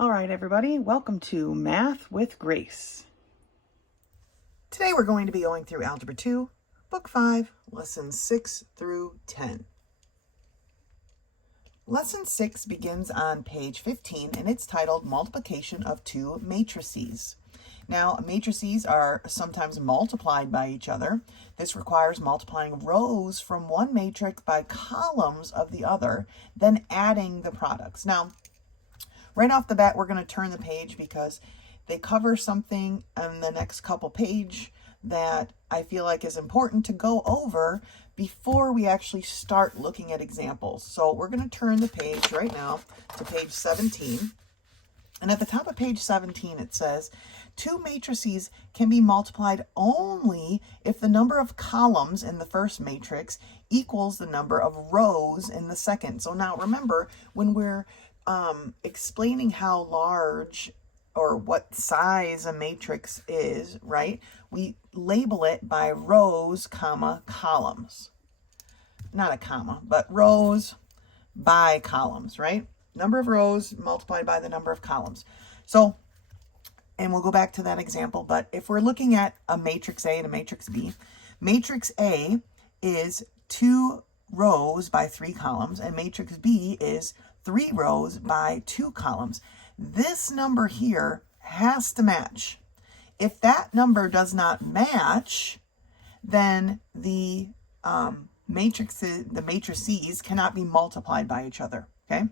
All right, everybody, welcome to Math with Grace. Today we're going to be going through Algebra 2, Book 5, Lessons 6 through 10. Lesson 6 begins on page 15, and it's titled Multiplication of Two Matrices. Now, matrices are sometimes multiplied by each other. This requires multiplying rows from one matrix by columns of the other, then adding the products. Now, right off the bat, we're going to turn the page because they cover something in the next couple pages that I feel like is important to go over before we actually start looking at examples. So we're going to turn the page right now to page 17. And at the top of page 17, it says, two matrices can be multiplied only if the number of columns in the first matrix equals the number of rows in the second. So now remember, when we're explaining how large or what size a matrix is, right? We label it by rows, comma, columns. Not a comma, but rows by columns, right? Number of rows multiplied by the number of columns. So, and we'll go back to that example, but if we're looking at a matrix A and a matrix B, matrix A is 2 rows by 3 columns, and matrix B is 3 rows by 2 columns. This number here has to match. If that number does not match, then the matrices cannot be multiplied by each other, okay?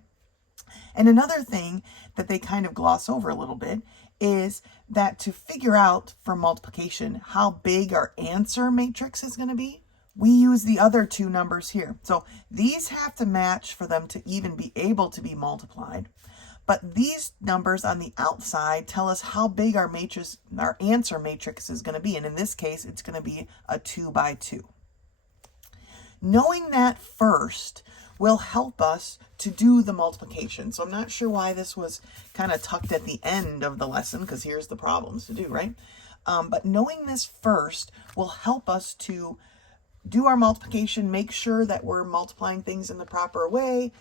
And another thing that they kind of gloss over a little bit is that to figure out for multiplication how big our answer matrix is going to be, we use the other two numbers here. So these have to match for them to even be able to be multiplied. But these numbers on the outside tell us how big our answer matrix is going to be. And in this case, it's going to be a 2 by 2. Knowing that first will help us to do the multiplication. So I'm not sure why this was kind of tucked at the end of the lesson, because here's the problems to do, right? But knowing this first will help us to do our multiplication, make sure that we're multiplying things in the proper way.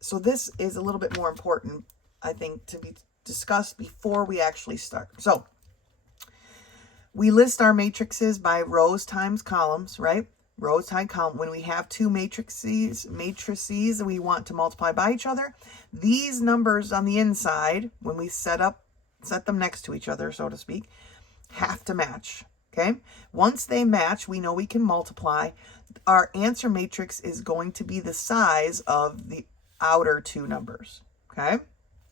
So this is a little bit more important, I think, to be discussed before we actually start. So we list our matrices by rows times columns, right? Rows times column. When we have two matrices we want to multiply by each other, these numbers on the inside, when we set them next to each other, so to speak, have to match. Okay, once they match, we know we can multiply. Our answer matrix is going to be the size of the outer two numbers. Okay,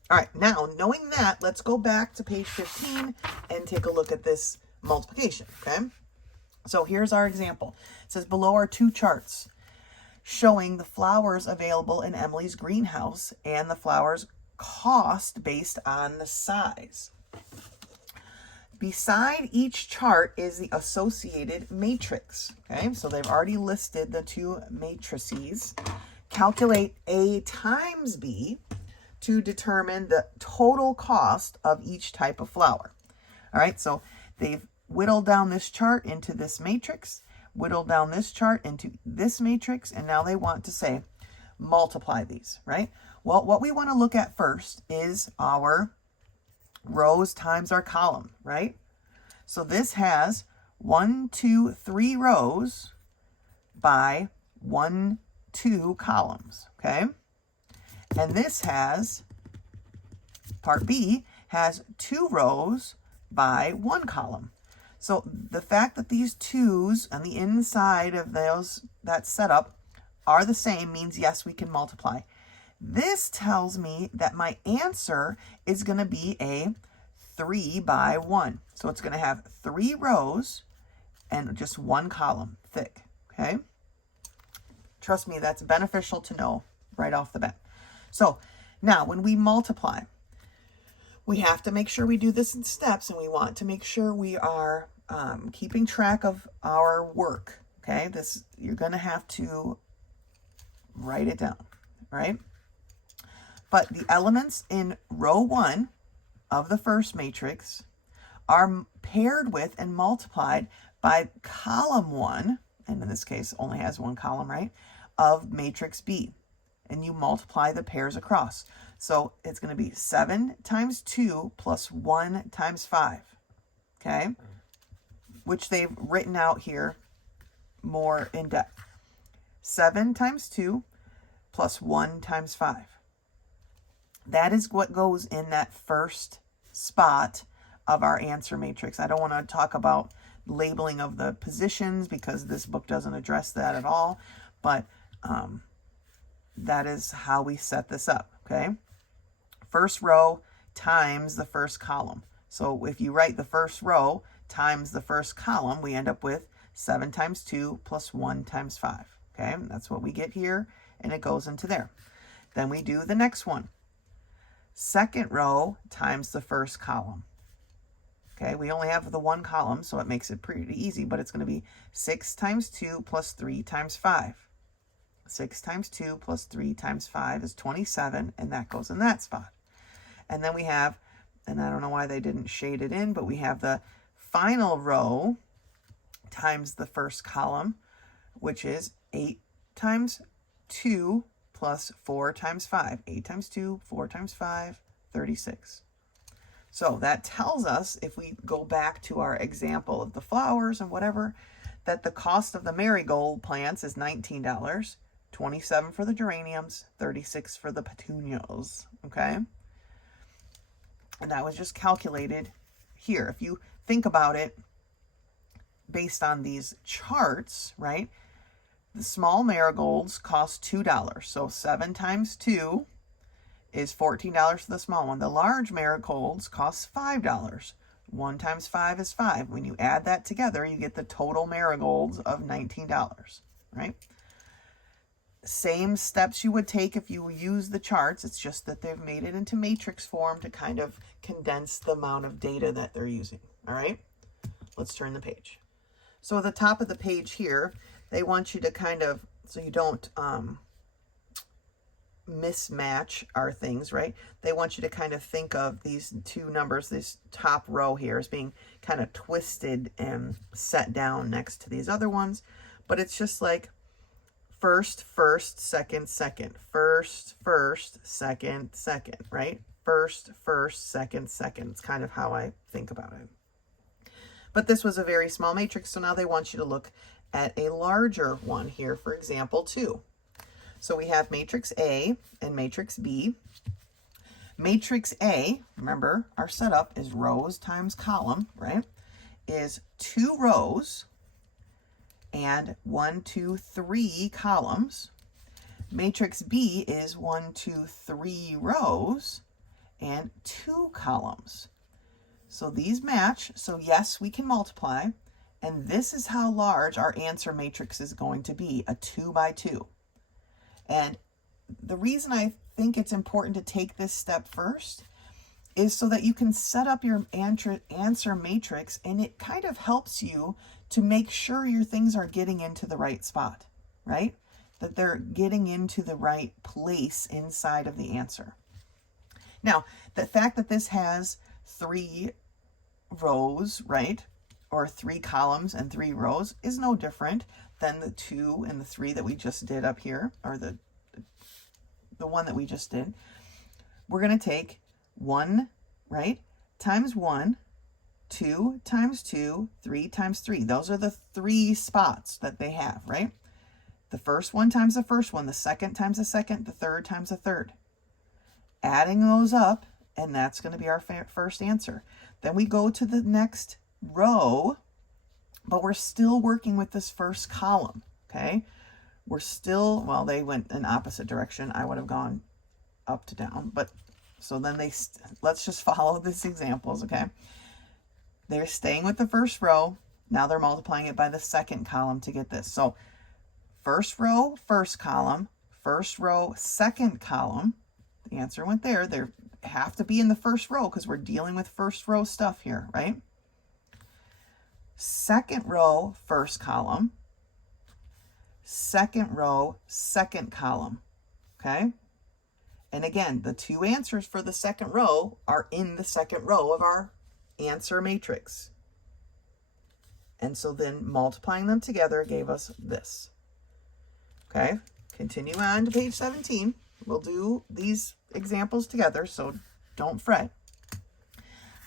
all right, now knowing that, let's go back to page 15 and take a look at this multiplication. Okay, so here's our example. It says below are two charts showing the flowers available in Emily's greenhouse and the flowers cost based on the size. Beside each chart is the associated matrix. Okay, so they've already listed the two matrices. Calculate A times B to determine the total cost of each type of flower. All right, so they've whittled down this chart into this matrix, whittled down this chart into this matrix, and now they want to say multiply these, right? Well, what we want to look at first is our rows times our column, right? So this has 1, 2, 3 rows by 1, 2 columns, okay? And this has, part B, has 2 rows by 1 column. So the fact that these 2's on the inside of that setup are the same means, yes, we can multiply. This tells me that my answer is going to be a 3 by 1. So it's going to have 3 rows and just 1 column thick, okay? Trust me, that's beneficial to know right off the bat. So now when we multiply, we have to make sure we do this in steps, and we want to make sure we are keeping track of our work, okay? You're going to have to write it down, right? But the elements in row 1 of the first matrix are paired with and multiplied by column 1, and in this case only has 1 column, right, of matrix B. And you multiply the pairs across. So it's going to be 7 times 2 plus 1 times 5, okay? Which they've written out here more in depth. 7 times 2 plus 1 times 5. That is what goes in that first spot of our answer matrix. I don't want to talk about labeling of the positions because this book doesn't address that at all, but that is how we set this up, okay? First row times the first column. So if you write the first row times the first column, we end up with 7 times 2 plus 1 times 5, okay? That's what we get here, and it goes into there. Then we do the next one. Second row times the first column. Okay, we only have the one column, so it makes it pretty easy, but it's going to be 6 times 2 plus 3 times 5. 6 times 2 plus 3 times 5 is 27, and that goes in that spot. And then we have, and I don't know why they didn't shade it in, but we have the final row times the first column, which is 8 times 2 plus 4 times 5. 8 times 2, 4 times 5, 36. So that tells us, if we go back to our example of the flowers and whatever, that the cost of the marigold plants is $19, $27 for the geraniums, $36 for the petunias, okay? And that was just calculated here. If you think about it based on these charts, right? The small marigolds cost $2. So 7 times 2 is $14 for the small one. The large marigolds cost $5. 1 times 5 is 5. When you add that together, you get the total marigolds of $19, right? Same steps you would take if you use the charts. It's just that they've made it into matrix form to kind of condense the amount of data that they're using, all right? Let's turn the page. So at the top of the page here, they want you to kind of, so you don't mismatch our things, right? They want you to kind of think of these two numbers, this top row here, as being kind of twisted and set down next to these other ones. But it's just like first, first, second, second, first, first, second, second, right? First, first, second, second. It's kind of how I think about it. But this was a very small matrix, so now they want you to look at a larger one here, for example, 2. So we have matrix A and matrix B. Matrix A, remember, our setup is rows times column, right? Is 2 rows and 1, 2, 3 columns. Matrix B is 1, 2, 3 rows and 2 columns. So these match. So yes, we can multiply. And this is how large our answer matrix is going to be, a 2 by 2. And the reason I think it's important to take this step first is so that you can set up your answer matrix, and it kind of helps you to make sure your things are getting into the right spot, right? That they're getting into the right place inside of the answer. Now, the fact that this has 3 rows, right? Or 3 columns and 3 rows is no different than the 2 and the 3 that we just did up here, or the one that we just did. We're going to take 1, right, times 1, 2 times 2, 3 times 3. Those are the 3 spots that they have, right? The first one times the first one, the second times the second, the third times the third. Adding those up, and that's going to be our first answer. Then we go to the next row, but we're still working with this first column, okay? We're still, well, they went in opposite direction. I would have gone up to down, but so then let's just follow these examples, okay? They're staying with the first row. Now they're multiplying it by the second column to get this. So first row, first column, first row, second column. The answer went there. They have to be in the first row because we're dealing with first row stuff here, right? Second row, first column. Second row, second column, okay? And again, the 2 answers for the second row are in the second row of our answer matrix. And so then multiplying them together gave us this. Okay, continue on to page 17. We'll do these examples together, so don't fret.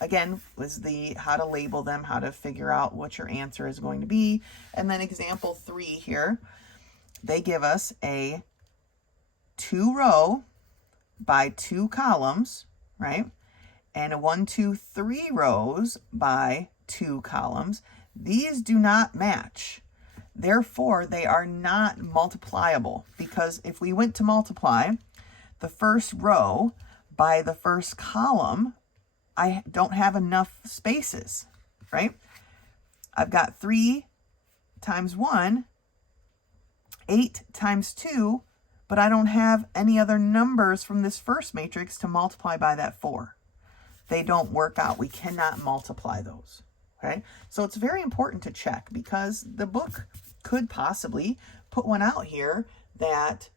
Again, was the how to label them, how to figure out what your answer is going to be. And then example 3 here, they give us a 2-row by 2 columns, right? And a 1, 2, 3 rows by 2 columns. These do not match. Therefore, they are not multipliable, because if we went to multiply the first row by the first column, I don't have enough spaces, right? I've got 3 times 1, 8 times 2, but I don't have any other numbers from this first matrix to multiply by that 4. They don't work out. We cannot multiply those, okay? So it's very important to check, because the book could possibly put one out here that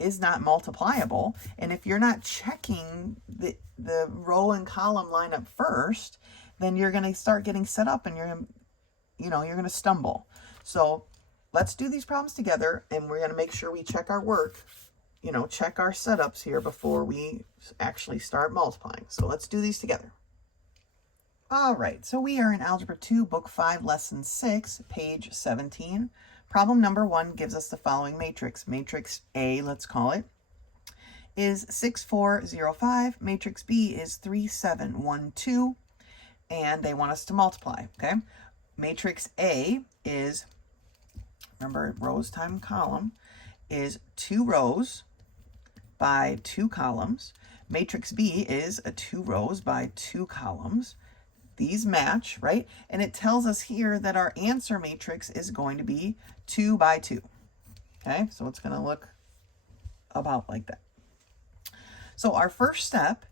is not multipliable. And if you're not checking the row and column line up first, then you're going to start getting set up and you're going to stumble. So let's do these problems together, and we're going to make sure we check our work, check our setups here before we actually start multiplying. So let's do these together. All right, so we are in Algebra 2, Book 5, Lesson 6, page 17. Problem number 1 gives us the following matrix. Matrix A, let's call it, is 6, 4, 0, 5. Matrix B is 3, 7, 1, 2. And they want us to multiply, okay? Matrix A is, remember, rows times column, is 2 rows by 2 columns. Matrix B is a 2 rows by 2 columns. These match, right? And it tells us here that our answer matrix is going to be 2 by 2. Okay, so it's going to look about like that. So our first step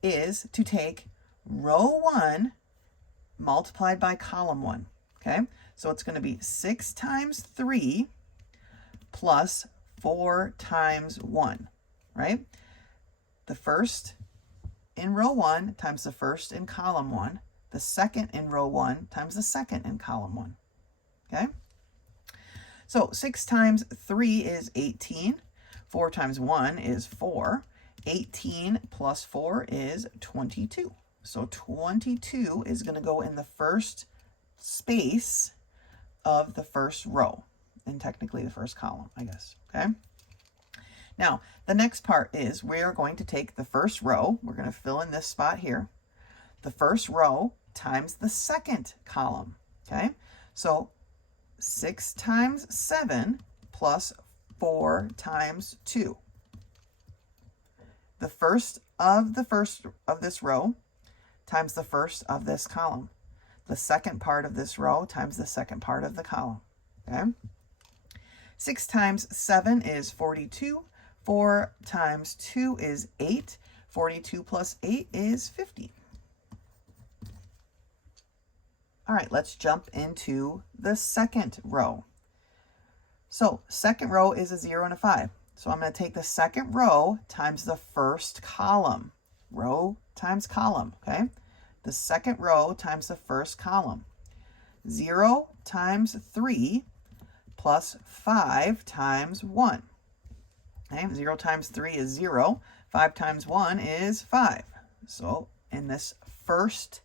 is to take row 1 multiplied by column 1. Okay, so it's going to be 6 times 3 plus 4 times 1, right? The first in row 1 times the first in column 1. The second in row 1 times the second in column 1, okay? So 6 times 3 is 18. 4 times 1 is 4. 18 plus 4 is 22. So 22 is going to go in the first space of the first row, and technically the first column, I guess, okay? Now, the next part is we are going to take the first row. We're going to fill in this spot here. The first row times the second column, okay? So 6 times 7 plus 4 times 2. The first of this row times the first of this column. The second part of this row times the second part of the column, okay? 6 times 7 is 42. 4 times 2 is 8. 42 plus 8 is 50. All right, let's jump into the second row. So second row is a 0 and a 5. So I'm going to take the second row times the first column. Row times column, okay? The second row times the first column. 0 times 3 plus 5 times 1. Okay, 0 times 3 is 0. 5 times 1 is 5. So in this first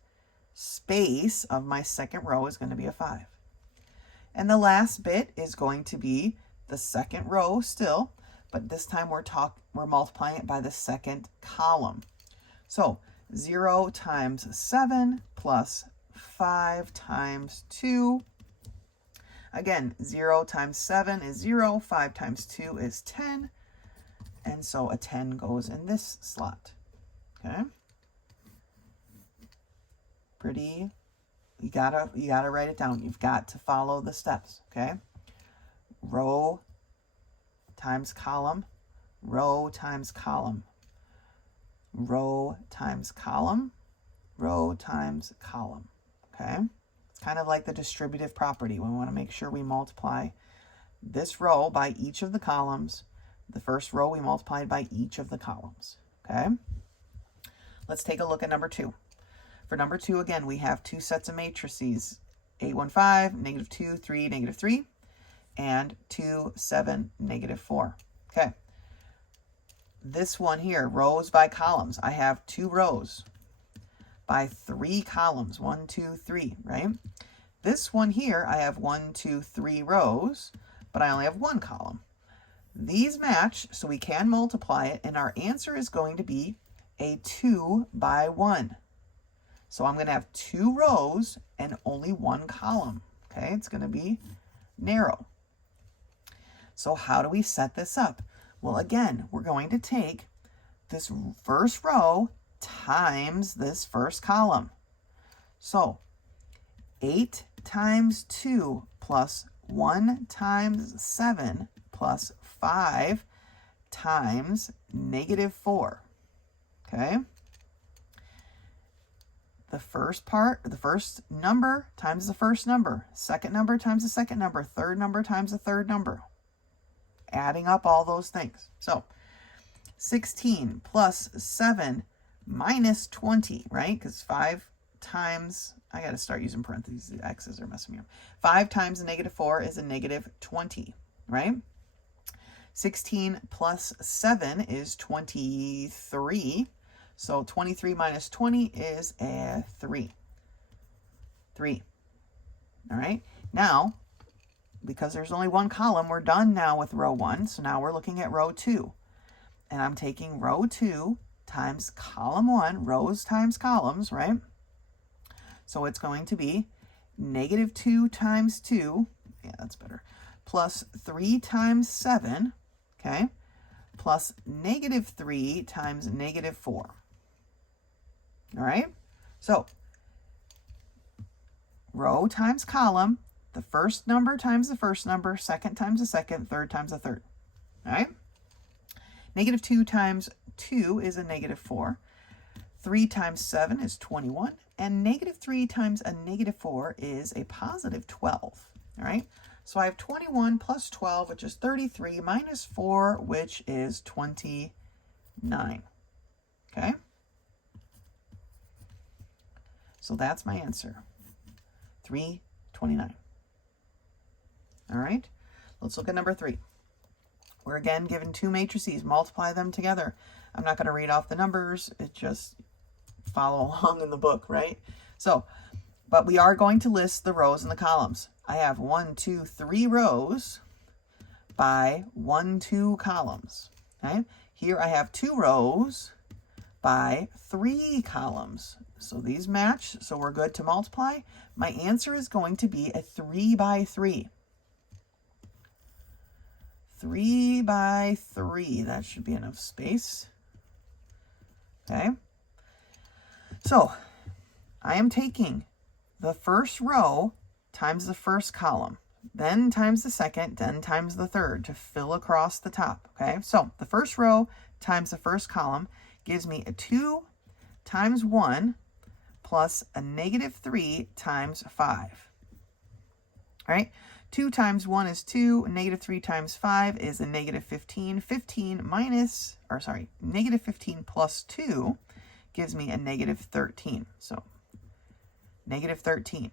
space of my second row is going to be a 5. And the last bit is going to be the second row still, but this time we're multiplying it by the second column. So 0 times 7 plus 5 times 2. Again, 0 times 7 is 0. 5 times 2 is 10. And so a 10 goes in this slot. Okay? Pretty, you gotta write it down. You've got to follow the steps, okay? Row times column, row times column, row times column, row times column, okay? It's kind of like the distributive property. We want to make sure we multiply this row by each of the columns. The first row we multiplied by each of the columns, okay? Let's take a look at number 2. For number 2, again, we have 2 sets of matrices, 8, 1, 5, -2, 3, -3, and 2, 7, -4. Okay, this one here, rows by columns. I have 2 rows by 3 columns, 1, 2, 3, right? This one here, I have 1, 2, 3 rows, but I only have 1 column. These match, so we can multiply it, and our answer is going to be a 2 by 1. So I'm going to have 2 rows and only 1 column. Okay, it's going to be narrow. So how do we set this up? Well, again, we're going to take this first row times this first column. So 8 times 2 plus 1 times 7 plus 5 times -4. Okay? The first part, the first number times the first number, second number times the second number, third number times the third number. Adding up all those things. So 16 plus 7 minus 20, right? Because 5 times, I got to start using parentheses. The x's are messing me up. 5 times a -4 is a -20, right? 16 plus 7 is 23. So 23 minus 20 is a 3. 3. All right. Now, because there's only 1 column, we're done now with row 1. So now we're looking at row 2. And I'm taking row 2 times column 1, rows times columns, right? So it's going to be -2 times 2, yeah, that's better, plus 3 times 7, okay, plus -3 times -4. All right? So row times column, the first number times the first number, second times the second, third times the third. All right? -2 times 2 is a -4. 3 times 7 is 21. And -3 times a -4 is a +12. All right? So I have 21 plus 12, which is 33, minus 4, which is 29. Okay? So that's my answer. 329. All right? Let's look at number 3. We're again given 2 matrices. Multiply them together. I'm not going to read off the numbers. It just follow along in the book, right? So, but we are going to list the rows and the columns. I have 1, 2, 3 rows by 1, 2 columns. Okay? Here I have 2 rows by 3 columns. So these match, so we're good to multiply. My answer is going to be a 3 by 3. 3 by 3. That should be enough space. Okay? So, I am taking the first row times the first column, then times the second, then times the third to fill across the top. Okay? So, the first row times the first column gives me a 2 times 1 plus a -3 times 5. All right? 2 times 1 is 2, -3 times 5 is a -15. 15 minus, or sorry, -15 plus 2 gives me a -13. So, -13.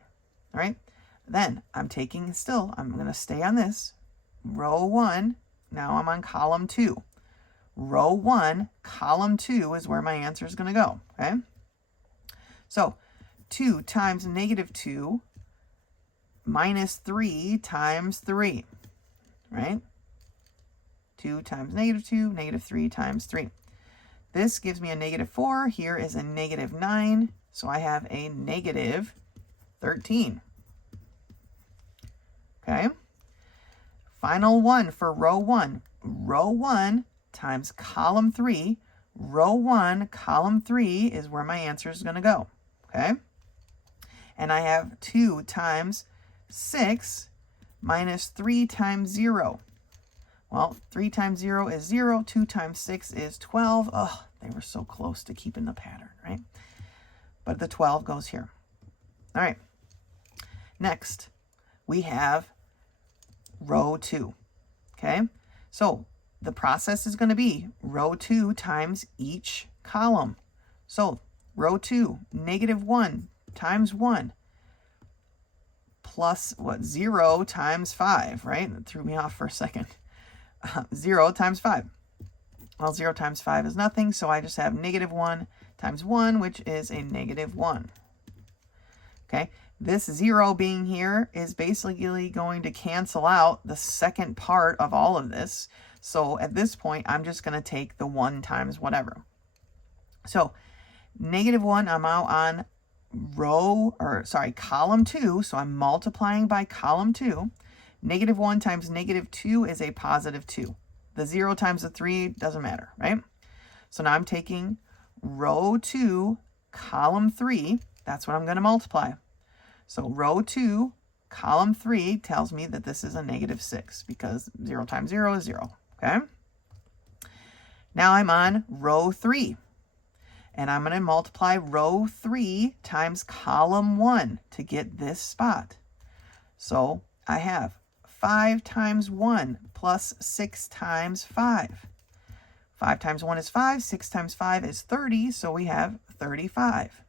All right? Then I'm taking, still, I'm going to stay on this. Row 1, now I'm on column 2. Row 1, column 2 is where my answer is going to go. Okay? So, 2 times -2 minus 3 times 3, right? 2 times -2, -3 times 3. This gives me a -4. Here is a -9. So I have a -13. Okay? Final one for row 1. Row 1 times column 3. Row 1, column 3 is where my answer is going to go. Okay? And I have 2 times 6 minus 3 times 0. Well, 3 times 0 is 0. 2 times 6 is 12. Oh, they were so close to keeping the pattern, right? But the 12 goes here. All right. Next, we have row 2. Okay? So, the process is going to be row 2 times each column. So, row 2, -1 times 1. Plus, 0 times 5, right? That threw me off for a second. 0 times 5. Well, 0 times 5 is nothing, so I just have negative 1 times 1, which is a negative 1. Okay, this 0 being here is basically going to cancel out the second part of all of this. So at this point, I'm just going to take the 1 times whatever. So negative 1, I'm out on column 2, so I'm multiplying by column 2. Negative 1 times negative 2 is a positive 2. The 0 times the 3 doesn't matter, right? So now I'm taking row 2, column 3. That's what I'm going to multiply. So row 2, column 3 tells me that this is a negative 6 because 0 times 0 is 0, okay? Now I'm on row 3. And I'm going to multiply row 3 times column 1 to get this spot. So I have 5 times 1 plus 6 times 5. 5 times 1 is 5. 6 times 5 is 30. So we have 35.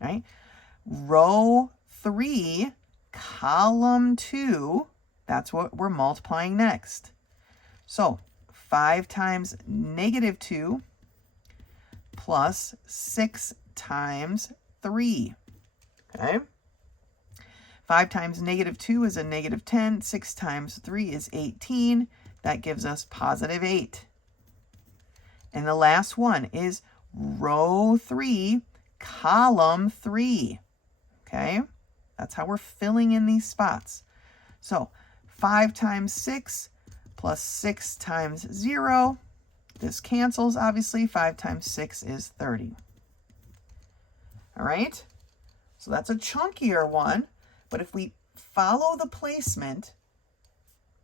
Right? Row 3, column 2, that's what we're multiplying next. So 5 times negative 2 plus 6 times 3. Okay? 5 times negative 2 is a negative 10. 6 times 3 is 18. That gives us positive 8. And the last one is row 3, column 3. Okay? That's how we're filling in these spots. So 5 times 6 plus 6 times 0. This cancels, obviously. 5 times 6 is 30. All right? So that's a chunkier one. But if we follow the placement,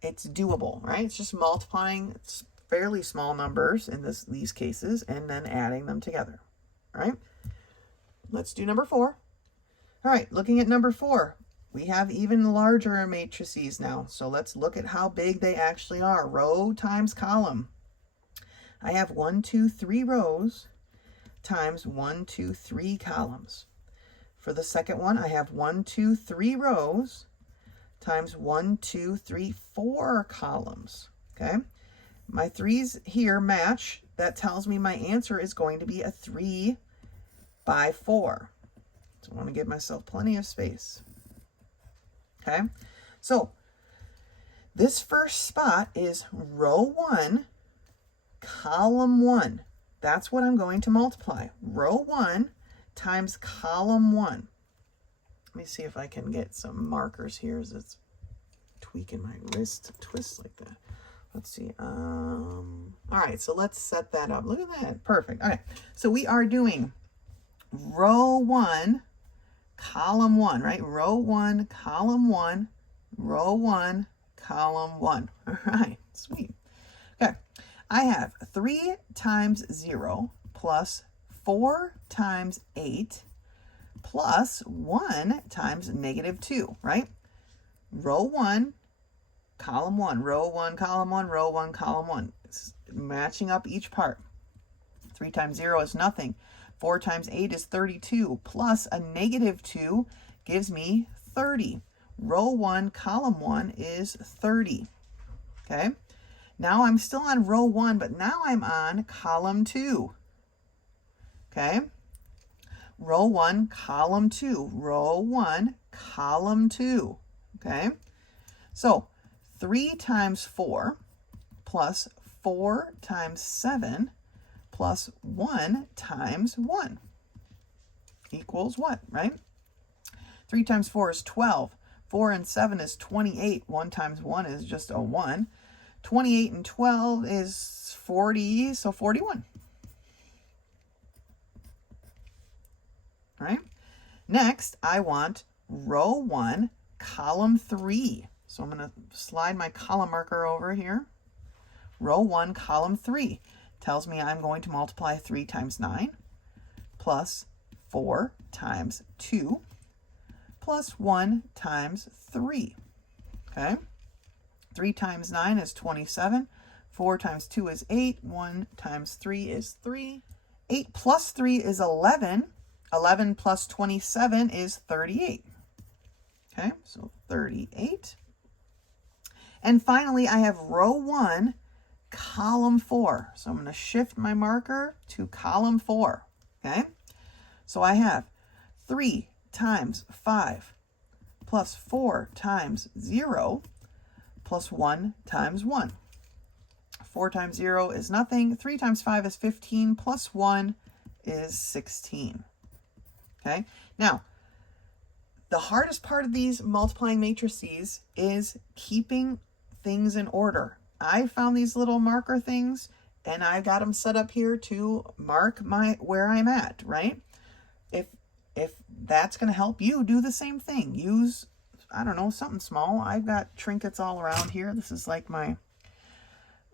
it's doable, right? It's just multiplying fairly small numbers in these cases and then adding them together. All right? Let's do number 4. All right, looking at number 4, we have even larger matrices now. So let's look at how big they actually are. Row times column. I have 1, 2, 3 rows times 1, 2, 3 columns. For the second one, I have 1, 2, 3 rows times 1, 2, 3, 4 columns. Okay, my 3's here match. That tells me my answer is going to be a 3 by 4. So I want to give myself plenty of space. Okay, so this first spot is row 1, column 1. That's what I'm going to multiply. Row 1 times column 1. Let me see if I can get some markers here as it's tweaking my wrist to twist like that. Let's see. All right, so let's set that up. Look at that. Perfect. Okay, so we are doing row 1, column 1, right? Row 1, column 1, row 1, column 1. All right, sweet. Okay, I have 3 times 0 plus 4 times 8 plus 1 times negative 2, right? Row 1, column 1, row 1, column 1, row 1, column 1. It's matching up each part. 3 times 0 is nothing. 4 times 8 is 32, plus a negative 2 gives me 30. Row 1, column 1 is 30. Okay? Now I'm still on row 1, but now I'm on column 2. Okay? Row 1, column 2. Row 1, column 2. Okay? So 3 times 4 plus 4 times 7 plus 1 times 1 equals what, right? 3 times 4 is 12. 4 and 7 is 28. 1 times 1 is just a 1. 28 and 12 is 40, so 41. All right? Next, I want row 1, column 3. So I'm going to slide my column marker over here. Row 1, column 3 tells me I'm going to multiply 3 times 9 plus 4 times 2 plus 1 times 3. Okay? 3 times 9 is 27. 4 times 2 is 8. 1 times 3 is 3. 8 plus 3 is 11. 11 plus 27 is 38. Okay, so 38. And finally, I have row 1, column 4. So I'm going to shift my marker to column 4. Okay? So I have 3 times 5 plus 4 times 0 plus 1 times 1. 4 times 0 is nothing. 3 times 5 is 15 plus 1 is 16. Okay? Now, the hardest part of these multiplying matrices is keeping things in order. I found these little marker things and I got them set up here to mark where I'm at, right? If that's going to help you do the same thing, use, I don't know, something small. I've got trinkets all around here. This is like my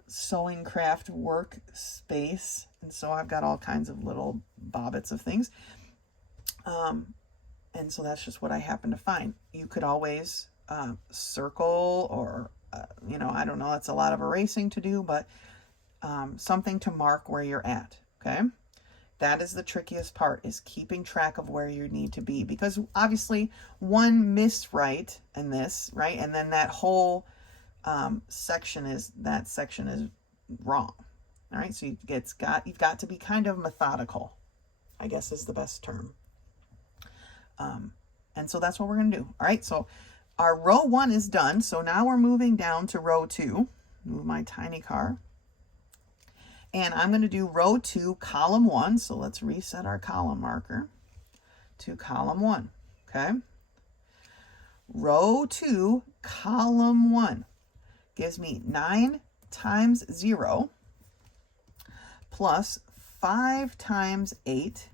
sewing craft work space. And so I've got all kinds of little bobbits of things. And so that's just what I happen to find. You could always circle or, you know, I don't know, that's a lot of erasing to do, but something to mark where you're at, okay? That is the trickiest part, is keeping track of where you need to be. Because obviously one miswrite in this, right? And then that whole section is wrong, all right? So you've got to be kind of methodical, I guess is the best term. And so that's what we're going to do. All right, so our row 1 is done. So now we're moving down to row 2. Move my tiny car. And I'm going to do row 2, column 1. So let's reset our column marker to column 1. Okay. Row 2, column 1 gives me 9 times 0 plus 5 times 8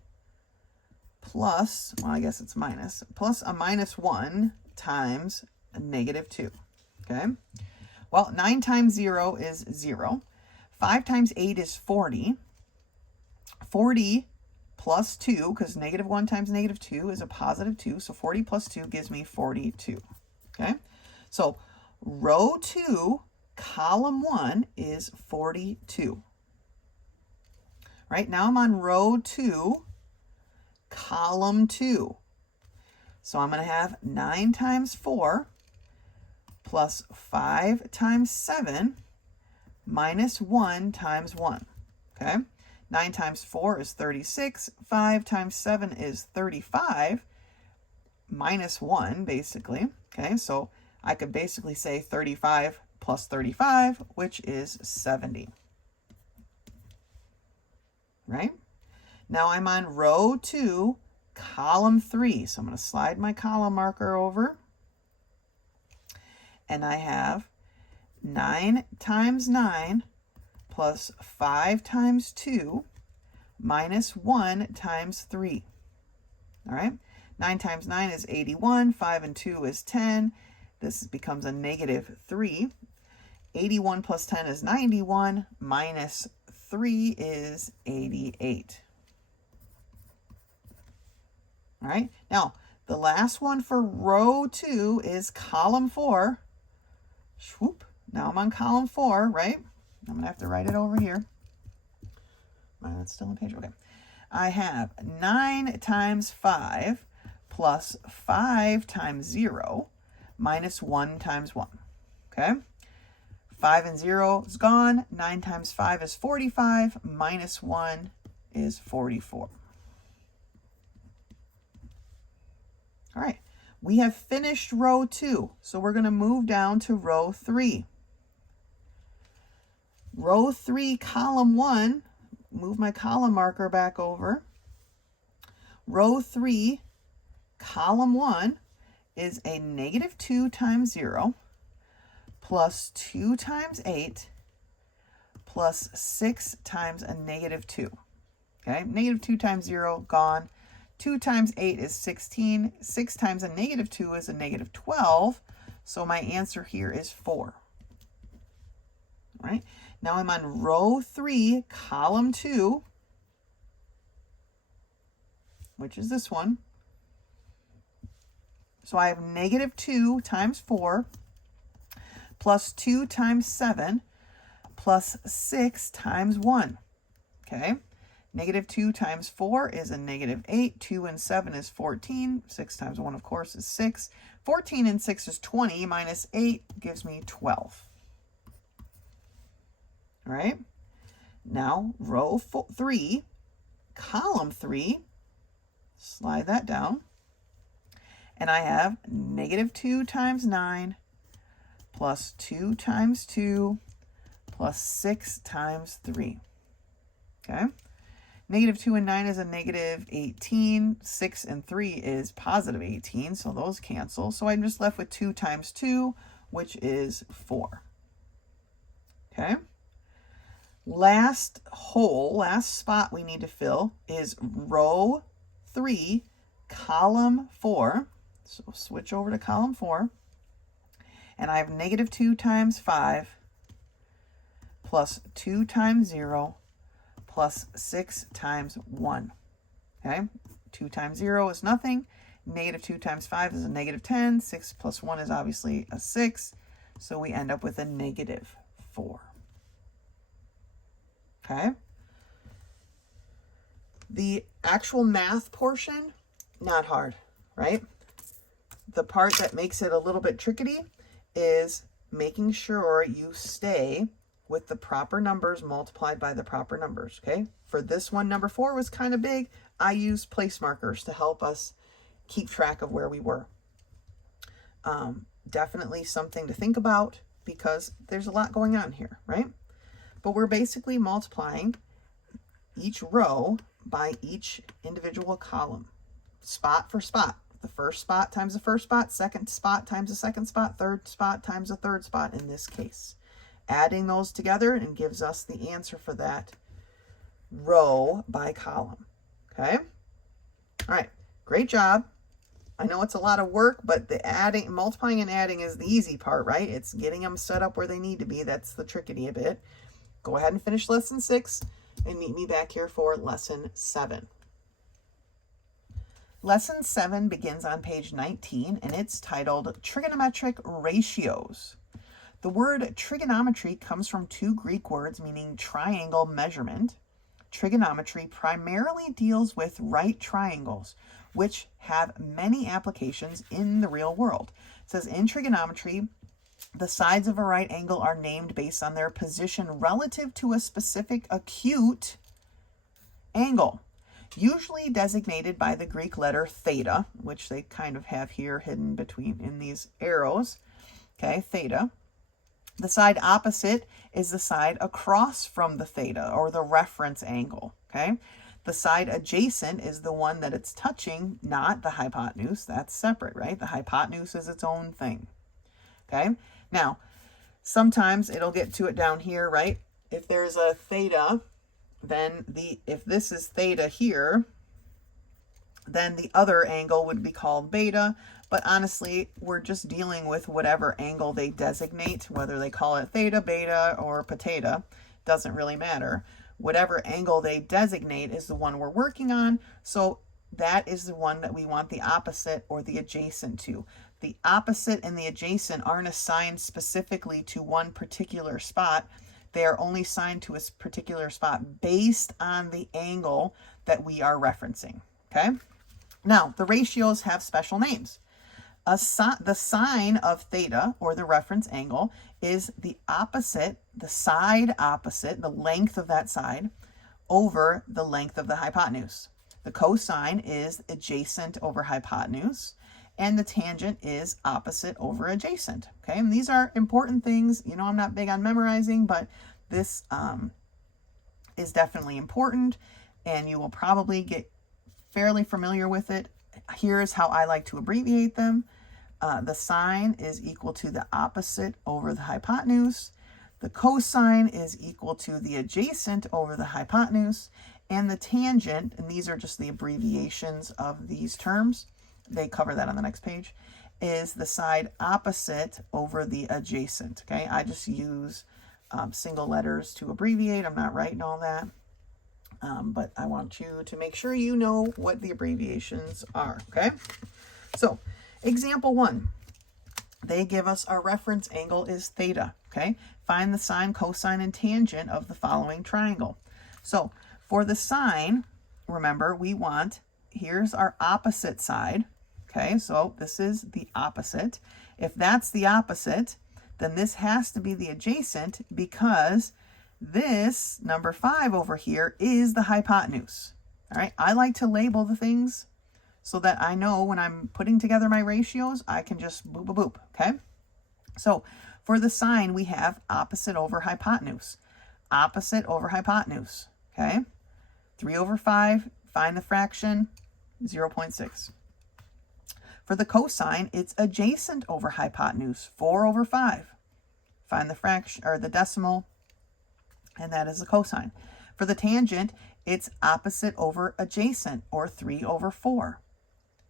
plus, well, I guess it's minus, plus a minus 1 times a negative 2, okay? Well, 9 times 0 is 0. 5 times 8 is 40. 40 plus 2, because negative 1 times negative 2 is a positive 2, so 40 plus 2 gives me 42, okay? So row 2, column 1 is 42. Right, now I'm on row 2, column 2. So I'm going to have 9 times 4 plus 5 times 7 minus 1 times 1. Okay? 9 times 4 is 36. 5 times 7 is 35 minus 1, basically. Okay, so I could basically say 35 plus 35, which is 70. Right? Now I'm on row 2, column 3. So I'm going to slide my column marker over. And I have 9 times 9 plus 5 times 2 minus 1 times 3. All right? 9 times 9 is 81. 5 and 2 is 10. This becomes a negative 3. 81 plus 10 is 91. Minus 3 is 88. All right, now the last one for row 2 is column 4. Swoop. Now I'm on column 4, right? I'm gonna have to write it over here. That's still on page. Okay. I have 9 times 5 plus 5 times 0 minus 1 times 1. Okay. 5 and 0 is gone. 9 times 5 is 45. Minus 1 is 44. All right, we have finished row 2, so we're going to move down to row 3. Row 3, column 1, move my column marker back over. Row 3, column 1 is a negative 2 times 0 plus 2 times 8 plus 6 times a negative 2. Okay, negative 2 times 0, gone. 2 times 8 is 16. 6 times a negative 2 is a negative 12. So my answer here is 4. All right. Now I'm on row 3, column 2, which is this one. So I have negative 2 times 4 plus 2 times 7 plus 6 times 1. Okay. Negative 2 times 4 is a negative 8. 2 and 7 is 14. 6 times 1, of course, is 6. 14 and 6 is 20. Minus 8 gives me 12. all right? Now, row 3, column 3, slide that down, and I have -2 times 9 plus 2 times 2 plus 6 times 3, okay? -2 and 9 is a -18. 6 and 3 is +18, so those cancel. So I'm just left with 2 times 2, which is 4. Okay? Last spot we need to fill is row 3, column 4. So switch over to column 4. And I have -2 times 5 plus 2 times 0 plus 6 times 1. Okay? 2 times 0 is nothing. -2 times 5 is a -10. 6 plus 1 is obviously a 6. So we end up with a -4. Okay? The actual math portion, not hard, right? The part that makes it a little bit tricky is making sure you stay with the proper numbers multiplied by the proper numbers, okay? For this one, number 4 was kind of big. I used place markers to help us keep track of where we were. Definitely something to think about because there's a lot going on here, right? But we're basically multiplying each row by each individual column, spot for spot. The first spot times the first spot, second spot times the second spot, third spot times the third spot in this case. Adding those together and gives us the answer for that row by column. Okay? All right, great job. I know it's a lot of work, but the multiplying and adding is the easy part, right? It's getting them set up where they need to be. That's the tricky bit. Go ahead and finish lesson 6 and meet me back here for lesson 7. Lesson 7 begins on page 19 and it's titled Trigonometric Ratios. The word trigonometry comes from 2 Greek words meaning triangle measurement. Trigonometry primarily deals with right triangles, which have many applications in the real world. It says in trigonometry, the sides of a right angle are named based on their position relative to a specific acute angle, usually designated by the Greek letter theta, which they kind of have here hidden between in these arrows. Okay, theta. The side opposite is the side across from the theta, or the reference angle, okay? The side adjacent is the one that it's touching, not the hypotenuse. That's separate, right? The hypotenuse is its own thing, okay? Now, sometimes it'll get to it down here, right? If there's a theta, then if this is theta here, then the other angle would be called beta. But honestly, we're just dealing with whatever angle they designate, whether they call it theta, beta, or poteta, doesn't really matter. Whatever angle they designate is the one we're working on. So that is the one that we want the opposite or the adjacent to. The opposite and the adjacent aren't assigned specifically to one particular spot. They are only assigned to a particular spot based on the angle that we are referencing, okay? Now, the ratios have special names. The sine of theta, or the reference angle, is the opposite, the side opposite, the length of that side, over the length of the hypotenuse. The cosine is adjacent over hypotenuse, and the tangent is opposite over adjacent. Okay, and these are important things. You know, I'm not big on memorizing, but this is definitely important, and you will probably get fairly familiar with it. Here's how I like to abbreviate them. The sine is equal to the opposite over the hypotenuse. The cosine is equal to the adjacent over the hypotenuse. And the tangent, and these are just the abbreviations of these terms, they cover that on the next page, is the side opposite over the adjacent. Okay, I just use single letters to abbreviate. I'm not writing all that. But I want you to make sure you know what the abbreviations are, okay? So, example 1. They give us our reference angle is theta, okay? Find the sine, cosine, and tangent of the following triangle. So, for the sine, remember, we want, here's our opposite side, okay? So, this is the opposite. If that's the opposite, then this has to be the adjacent because This number 5 over here is the hypotenuse. All right, I like to label the things so that I know when I'm putting together my ratios, I can just boop, boop, boop, okay? So for the sine, we have opposite over hypotenuse. Opposite over hypotenuse, okay? 3 over 5, find the fraction, 0.6. For the cosine, it's adjacent over hypotenuse, 4 over 5. Find the fraction, or the decimal, and that is the cosine. For the tangent, it's opposite over adjacent, or 3 over 4,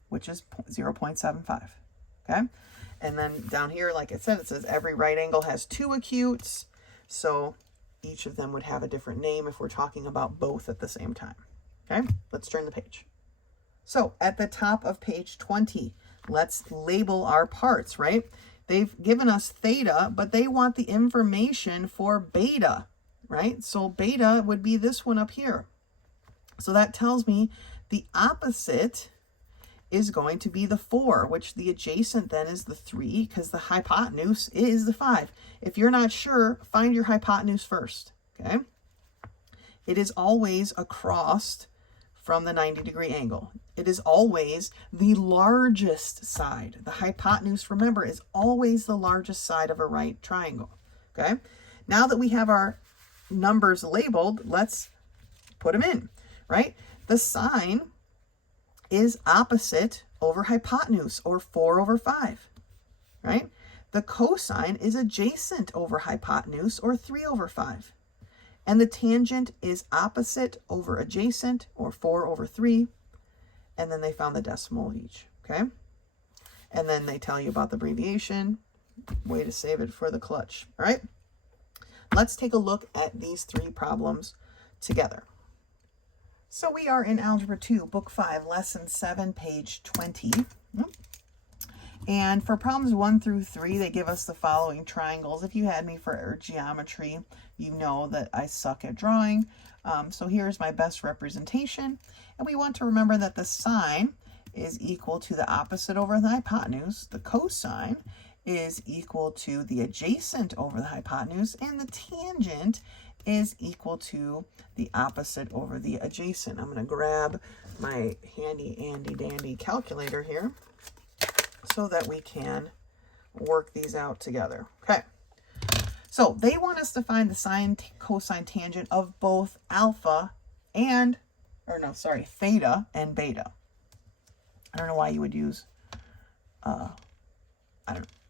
which is 0.75, okay? And then down here, like I said, it says every right angle has 2 acutes, so each of them would have a different name if we're talking about both at the same time, okay? Let's turn the page. So at the top of page 20, let's label our parts, right? They've given us theta, but they want the information for beta, right? So beta would be this one up here. So that tells me the opposite is going to be the 4, which the adjacent then is the 3, because the hypotenuse is the 5. If you're not sure, find your hypotenuse first, okay? It is always across from the 90-degree angle. It is always the largest side. The hypotenuse, remember, is always the largest side of a right triangle, okay? Now that we have our numbers labeled, let's put them in, right? The sine is opposite over hypotenuse, or 4 over 5, right? The cosine is adjacent over hypotenuse, or 3 over 5. And the tangent is opposite over adjacent, or 4 over 3. And then they found the decimal of each, okay? And then they tell you about the abbreviation, way to save it for the clutch, all right? Let's take a look at these 3 problems together. So we are in Algebra 2, Book 5, Lesson 7, page 20. And for problems 1 through 3, they give us the following triangles. If you had me for geometry, you know that I suck at drawing. So here's my best representation. And we want to remember that the sine is equal to the opposite over the hypotenuse. The cosine is equal to the adjacent over the hypotenuse. And the tangent is equal to the opposite over the adjacent. I'm going to grab my handy dandy calculator here so that we can work these out together. Okay, so they want us to find the sine, cosine, tangent of both alpha and, theta and beta. I don't know why you would use, I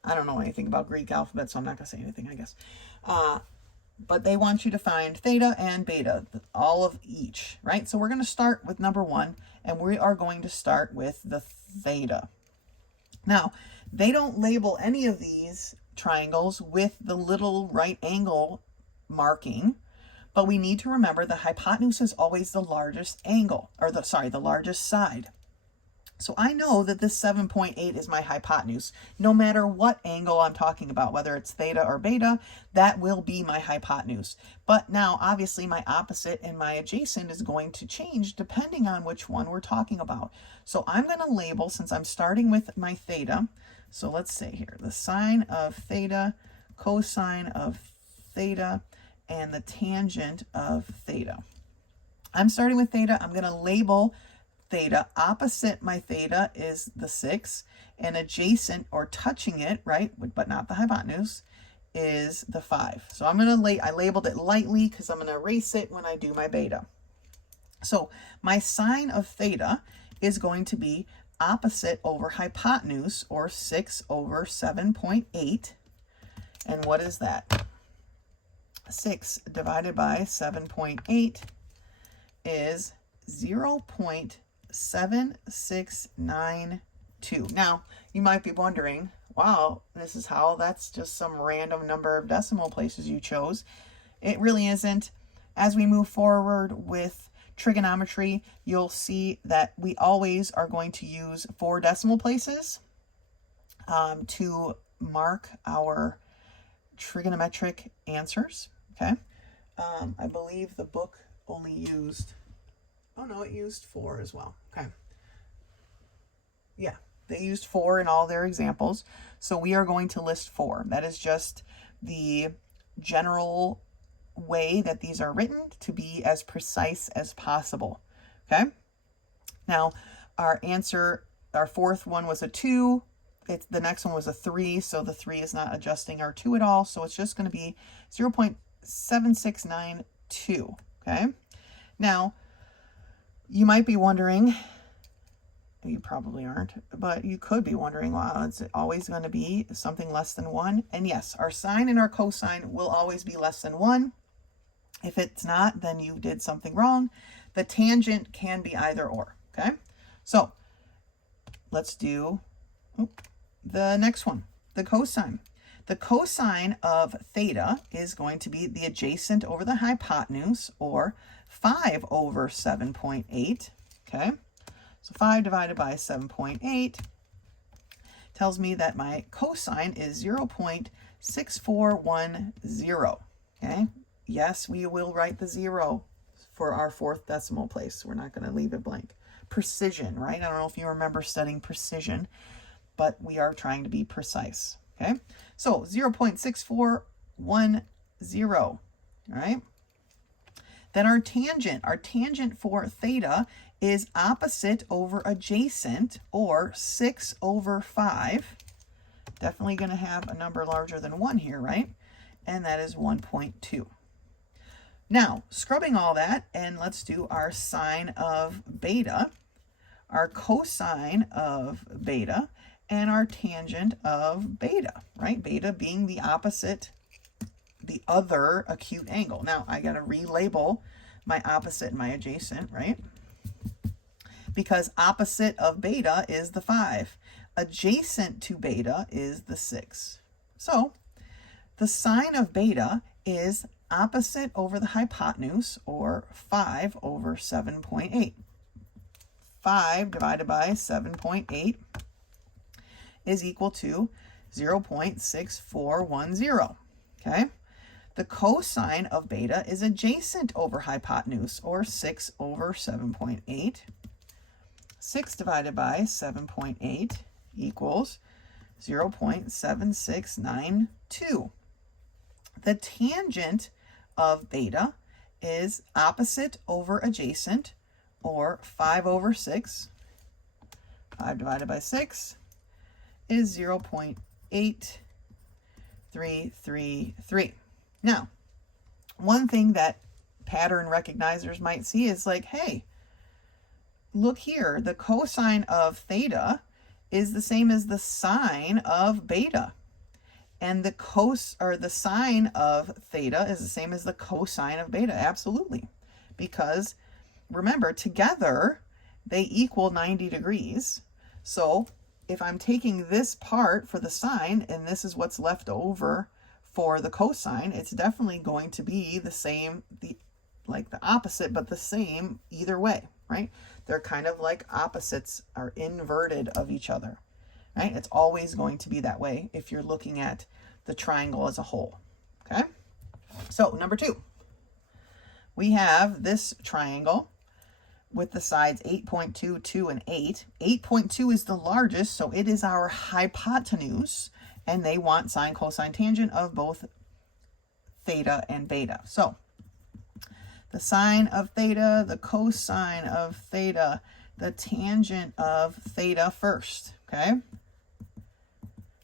don't know anything about Greek alphabet, so I'm not going to say anything, I guess. But they want you to find theta and beta, all of each, right? So we're going to start with number 1, and we are going to start with the theta. Now, they don't label any of these triangles with the little right angle marking, but we need to remember the hypotenuse is always the largest angle, or the largest side. So I know that this 7.8 is my hypotenuse. No matter what angle I'm talking about, whether it's theta or beta, that will be my hypotenuse. But now, obviously, my opposite and my adjacent is going to change depending on which one we're talking about. So I'm going to label, since I'm starting with my theta, so let's say here, the sine of theta, cosine of theta, and the tangent of theta. I'm starting with theta. I'm going to label theta. Opposite my theta is the 6, and adjacent, or touching it, right, but not the hypotenuse, is the 5. So I'm going to I labeled it lightly because I'm going to erase it when I do my beta. So my sine of theta is going to be opposite over hypotenuse, or 6 over 7.8. And what is that? 6 divided by 7.8 is 0.7692. Now, you might be wondering, wow, that's just some random number of decimal places you chose. It really isn't. As we move forward with trigonometry, you'll see that we always are going to use 4 decimal places to mark our trigonometric answers, okay? I believe the book only used, it used 4 as well, okay? Yeah, they used 4 in all their examples, so we are going to list 4. That is just the general way that these are written to be as precise as possible. Okay. Now, our answer, our fourth one was a 2. The next one was a 3, so the 3 is not adjusting our 2 at all. So it's just going to be 0.7692. Okay. Now, you might be wondering, you probably aren't, but you could be wondering, wow, it's always going to be something less than 1. And yes, our sine and our cosine will always be less than 1. If it's not, then you did something wrong. The tangent can be either or. Okay. So let's do the next one, the cosine. The cosine of theta is going to be the adjacent over the hypotenuse, or 5 over 7.8. Okay. So 5 divided by 7.8 tells me that my cosine is 0.6410. Okay. Yes, we will write the 0 for our fourth decimal place. We're not going to leave it blank. Precision, right? I don't know if you remember studying precision, but we are trying to be precise. Okay. So 0.6410. All right. Then our tangent for theta is opposite over adjacent, or 6 over 5. Definitely going to have a number larger than 1 here, right? And that is 1.2. Now, scrubbing all that, and let's do our sine of beta, our cosine of beta, and our tangent of beta, right? Beta being the opposite, the other acute angle. Now, I got to relabel my opposite and my adjacent, right? Because opposite of beta is the 5. Adjacent to beta is the 6. So the sine of beta is opposite over the hypotenuse, or 5 over 7.8. 5 divided by 7.8 is equal to 0.6410. Okay. The cosine of beta is adjacent over hypotenuse, or 6 over 7.8. 6 divided by 7.8 equals 0.7692. The tangent of beta is opposite over adjacent, or 5 over 6. 5 divided by 6 is 0.8333. Now, one thing that pattern recognizers might see is like, hey, look here, the cosine of theta is the same as the sine of beta. And the sine of theta is the same as the cosine of beta. Absolutely. Because remember, together they equal 90 degrees. So if I'm taking this part for the sine and this is what's left over for the cosine, it's definitely going to be the same, like the opposite, but the same either way, right? They're kind of like opposites, are inverted of each other, right? It's always going to be that way if you're looking at the triangle as a whole. Okay. So number 2, we have this triangle with the sides 8.2, 2, and 8. 8.2 is the largest, so it is our hypotenuse, and they want sine, cosine, tangent of both theta and beta. So the sine of theta, the cosine of theta, the tangent of theta first, okay?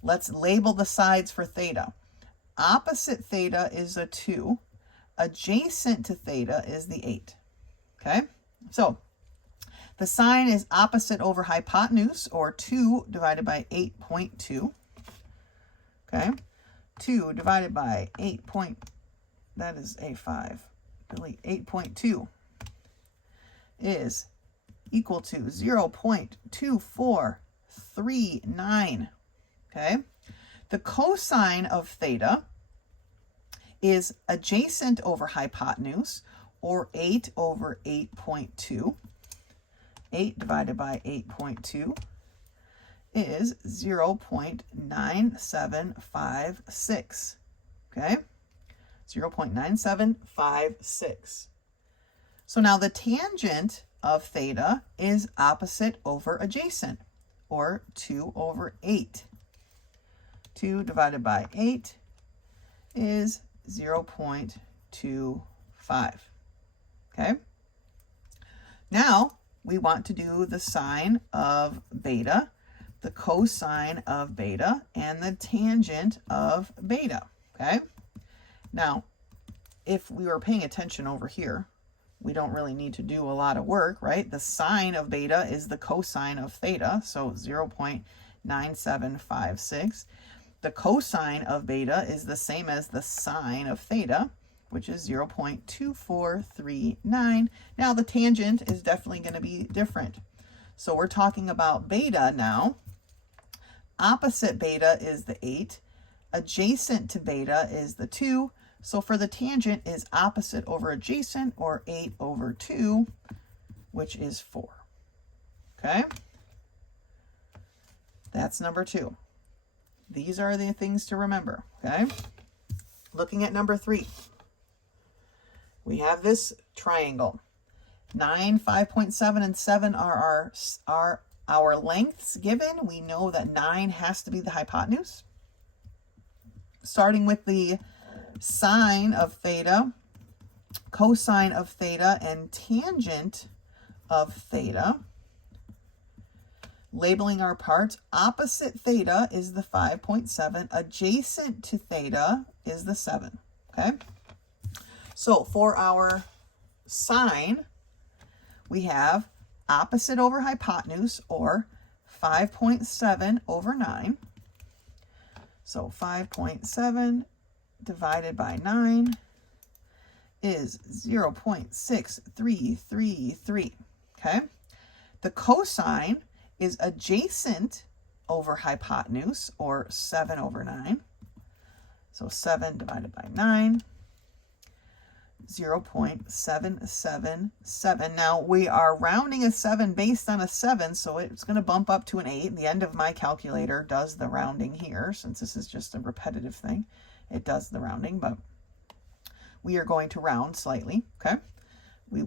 Let's label the sides for theta. Opposite theta is a 2. Adjacent to theta is the 8, okay? So the sine is opposite over hypotenuse, or 2 divided by 8.2, okay? 2 divided by 8 that is a 5. Delete 8.2 is equal to 0.2439. Okay. The cosine of theta is adjacent over hypotenuse, or 8 over 8.2. 8 divided by 8.2 is 0.9756. Okay. 0.9756. So now the tangent of theta is opposite over adjacent, or 2 over 8. 2 divided by 8 is 0.9756. 5. Okay? Now, we want to do the sine of beta, the cosine of beta, and the tangent of beta. Okay? Now, if we were paying attention over here, we don't really need to do a lot of work, right? The sine of beta is the cosine of theta, so 0.9756. The cosine of beta is the same as the sine of theta, which is 0.2439. Now, the tangent is definitely going to be different. So we're talking about beta now. Opposite beta is the 8. Adjacent to beta is the 2. So for the tangent is opposite over adjacent, or 8 over 2, which is 4. Okay? That's number 2. These are the things to remember. Okay? Looking at number 3. We have this triangle. 9, 5.7, and 7 are our lengths given. We know that 9 has to be the hypotenuse. Starting with the sine of theta, cosine of theta, and tangent of theta. Labeling our parts, opposite theta is the 5.7. Adjacent to theta is the 7. Okay? So for our sine, we have opposite over hypotenuse, or 5.7 over 9. So 5.7 divided by 9 is 0.6333. Okay? The cosine is adjacent over hypotenuse, or 7 over 9. So 7 divided by 9, 0.777. Now, we are rounding a 7 based on a 7, so it's going to bump up to an 8. The end of my calculator does the rounding here, since this is just a repetitive thing. It does the rounding, but we are going to round slightly, okay?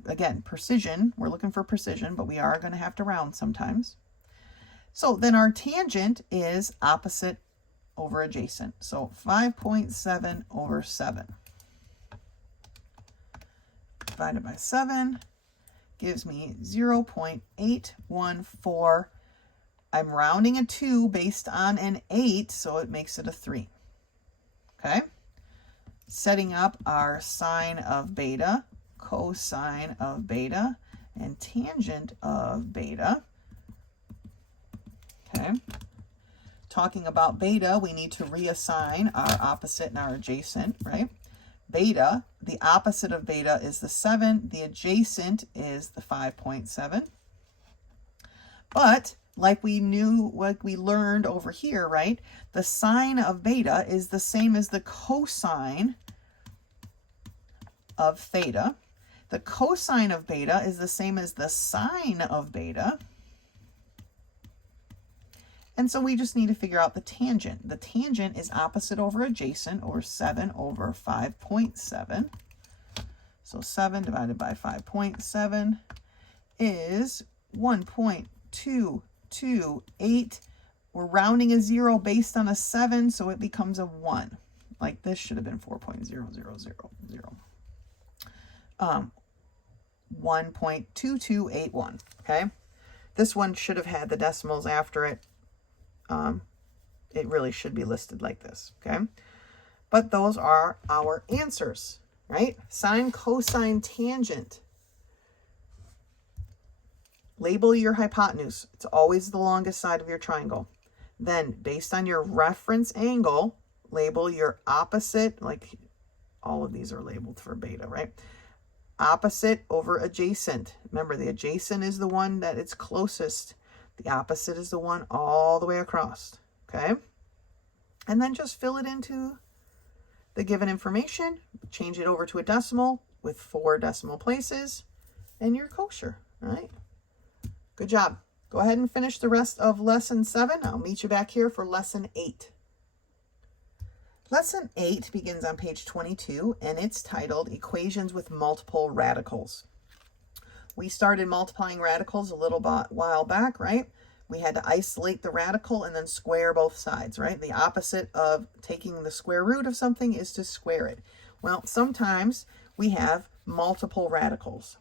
Again, precision, we're looking for precision, but we are going to have to round sometimes. So then our tangent is opposite over adjacent. So 5.7 over 7 divided by 7 gives me 0.814. I'm rounding a 2 based on an 8, so it makes it a 3. Okay? Setting up our sine of beta, cosine of beta, and tangent of beta. Okay? Talking about beta, we need to reassign our opposite and our adjacent, right? Beta, the opposite of beta is the 7. The adjacent is the 5.7. But like we learned over here, right? The sine of beta is the same as the cosine of theta. The cosine of beta is the same as the sine of beta. And so we just need to figure out the tangent. The tangent is opposite over adjacent, or 7 over 5.7. So 7 divided by 5.7 is 1.228. We're rounding a 0 based on a 7, so it becomes a 1. Like this should have been 4.0000. 1.2281, okay? This one should have had the decimals after it. It really should be listed like this, okay? But those are our answers, right? Sine, cosine, tangent. Label your hypotenuse. It's always the longest side of your triangle. Then, based on your reference angle, label your opposite, like all of these are labeled for beta, right? Opposite over adjacent. Remember, the adjacent is the one that it's closest. The opposite is the one all the way across, okay? And then just fill it into the given information, change it over to a decimal with 4 decimal places, and you're kosher, all right? Good job. Go ahead and finish the rest of lesson 7. I'll meet you back here for lesson 8. Lesson 8 begins on page 22, and it's titled Equations with Multiple Radicals. We started multiplying radicals a little while back, right? We had to isolate the radical and then square both sides, right? The opposite of taking the square root of something is to square it. Well, sometimes we have multiple radicals.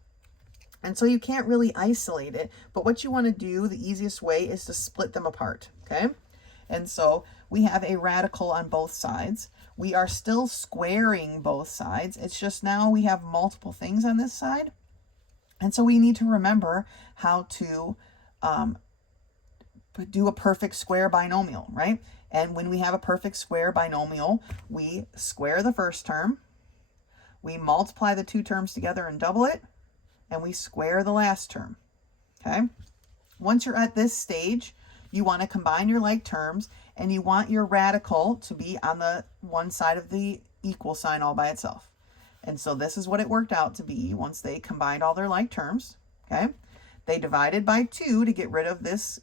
And so you can't really isolate it, but what you want to do, the easiest way is to split them apart, okay? And so we have a radical on both sides. We are still squaring both sides. It's just now we have multiple things on this side. And so we need to remember how to do a perfect square binomial, right? And when we have a perfect square binomial, we square the first term, we multiply the two terms together and double it, and we square the last term, okay? Once you're at this stage, you want to combine your like terms, and you want your radical to be on the one side of the equal sign all by itself. And so this is what it worked out to be once they combined all their like terms, okay? They divided by 2 to get rid of this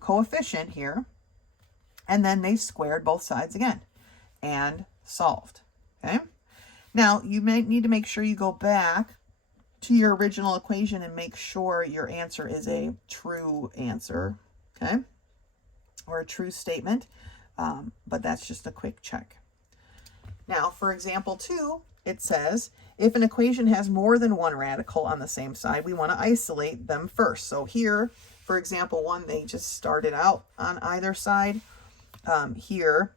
coefficient here, and then they squared both sides again and solved, okay? Now, you may need to make sure you go back to your original equation and make sure your answer is a true answer, okay? Or a true statement, but that's just a quick check. Now, for example 2, it says, if an equation has more than one radical on the same side, we want to isolate them first. So here, for example 1, they just started out on either side. Here,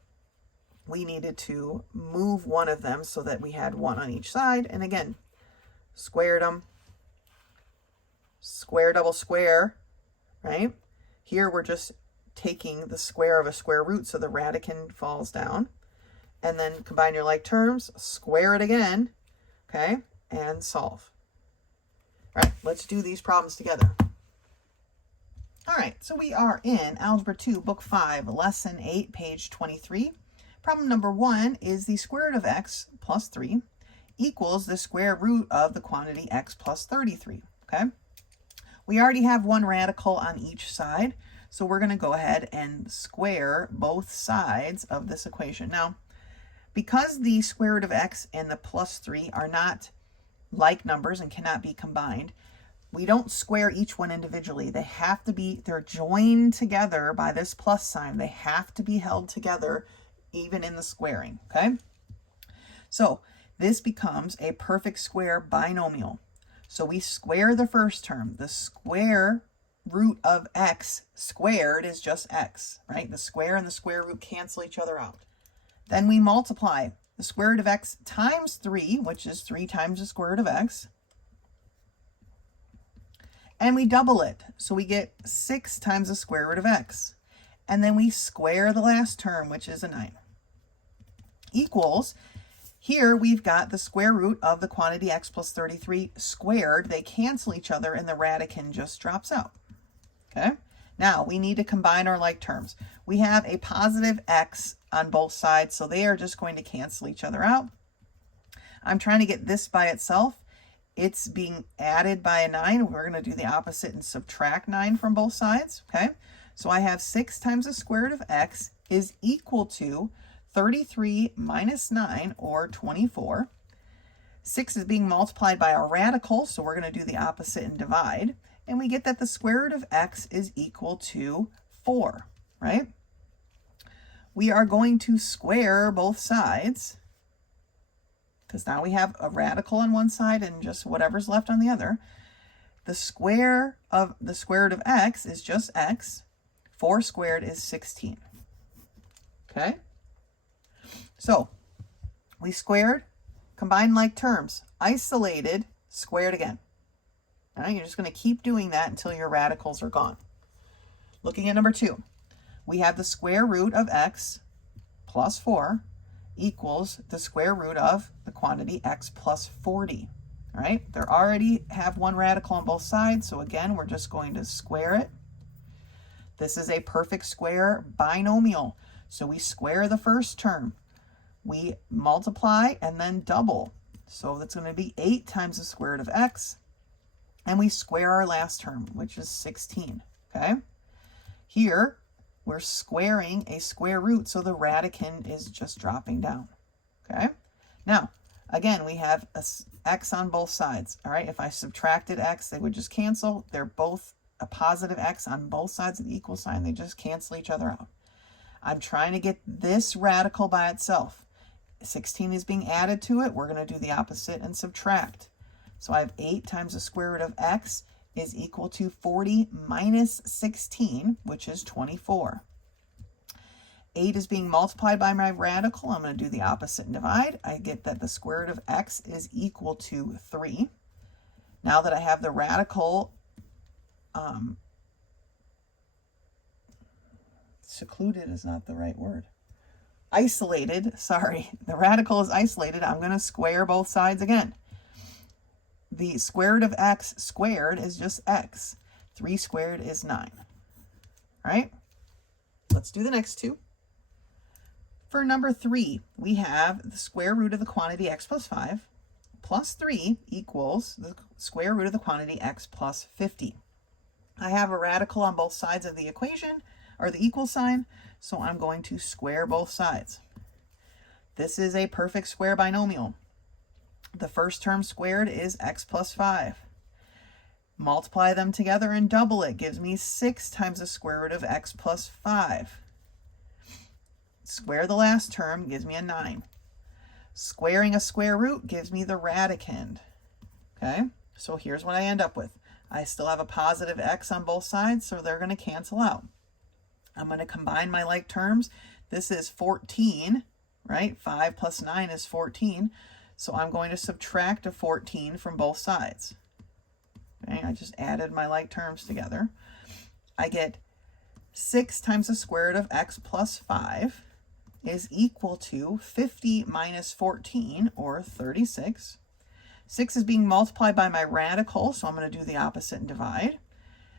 we needed to move one of them so that we had one on each side. And again, squared them, square, double square, right? Here we're just taking the square of a square root, so the radicand falls down. And then combine your like terms, square it again, okay, and solve. All right, let's do these problems together. All right, so we are in Algebra 2, Book 5, Lesson 8, page 23. Problem number 1 is the square root of x plus 3 equals the square root of the quantity x plus 33, okay? We already have one radical on each side, so we're going to go ahead and square both sides of this equation. Now, because the square root of x and the plus 3 are not like numbers and cannot be combined, we don't square each one individually. They have to be, they're joined together by this plus sign. They have to be held together even in the squaring, okay? So this becomes a perfect square binomial. So we square the first term. The square root of x squared is just x, right? The square and the square root cancel each other out. Then we multiply the square root of x times 3, which is 3 times the square root of x. And we double it, so we get 6 times the square root of x. And then we square the last term, which is a 9. Equals, here we've got the square root of the quantity x plus 33 squared. They cancel each other, and the radicand just drops out, okay? Now, we need to combine our like terms. We have a positive x on both sides, so they are just going to cancel each other out. I'm trying to get this by itself. It's being added by a 9. We're going to do the opposite and subtract 9 from both sides, okay? So I have 6 times the square root of x is equal to 33 minus 9, or 24. 6 is being multiplied by a radical, so we're going to do the opposite and divide. And we get that the square root of x is equal to 4, right? We are going to square both sides, because now we have a radical on one side and just whatever's left on the other. The square of the square root of x is just x. 4 squared is 16. Okay? So, we squared, combined like terms, isolated, squared again. All right, you're just going to keep doing that until your radicals are gone. Looking at number 2, we have the square root of x plus 4 equals the square root of the quantity x plus 40. All right, they already have one radical on both sides, so again, we're just going to square it. This is a perfect square binomial, so we square the first term. We multiply and then double, so that's going to be 8 times the square root of x, and we square our last term, which is 16, okay? Here, we're squaring a square root, so the radicand is just dropping down, okay? Now, again, we have a x on both sides, all right? If I subtracted x, they would just cancel. They're both a positive x on both sides of the equal sign. They just cancel each other out. I'm trying to get this radical by itself. 16 is being added to it. We're going to do the opposite and subtract. So I have 8 times the square root of x is equal to 40 minus 16, which is 24. 8 is being multiplied by my radical. I'm going to do the opposite and divide. I get that the square root of x is equal to 3. Now that I have the radical secluded is not the right word. Isolated, sorry. The radical is isolated. I'm going to square both sides again. The square root of x squared is just x. 3 squared is 9. All right? Let's do the next two. For number 3, we have the square root of the quantity x plus 5 plus 3 equals the square root of the quantity x plus 50. I have a radical on both sides of the equation, or the equal sign, so I'm going to square both sides. This is a perfect square binomial. The first term squared is x plus 5. Multiply them together and double it gives me 6 times the square root of x plus 5. Square the last term gives me a 9. Squaring a square root gives me the radicand. Okay, so here's what I end up with. I still have a positive x on both sides, so they're going to cancel out. I'm going to combine my like terms. This is 14, right? 5 plus 9 is 14. So I'm going to subtract a 14 from both sides. Okay, I just added my like terms together. I get 6 times the square root of x plus 5 is equal to 50 minus 14, or 36. 6 is being multiplied by my radical, so I'm going to do the opposite and divide.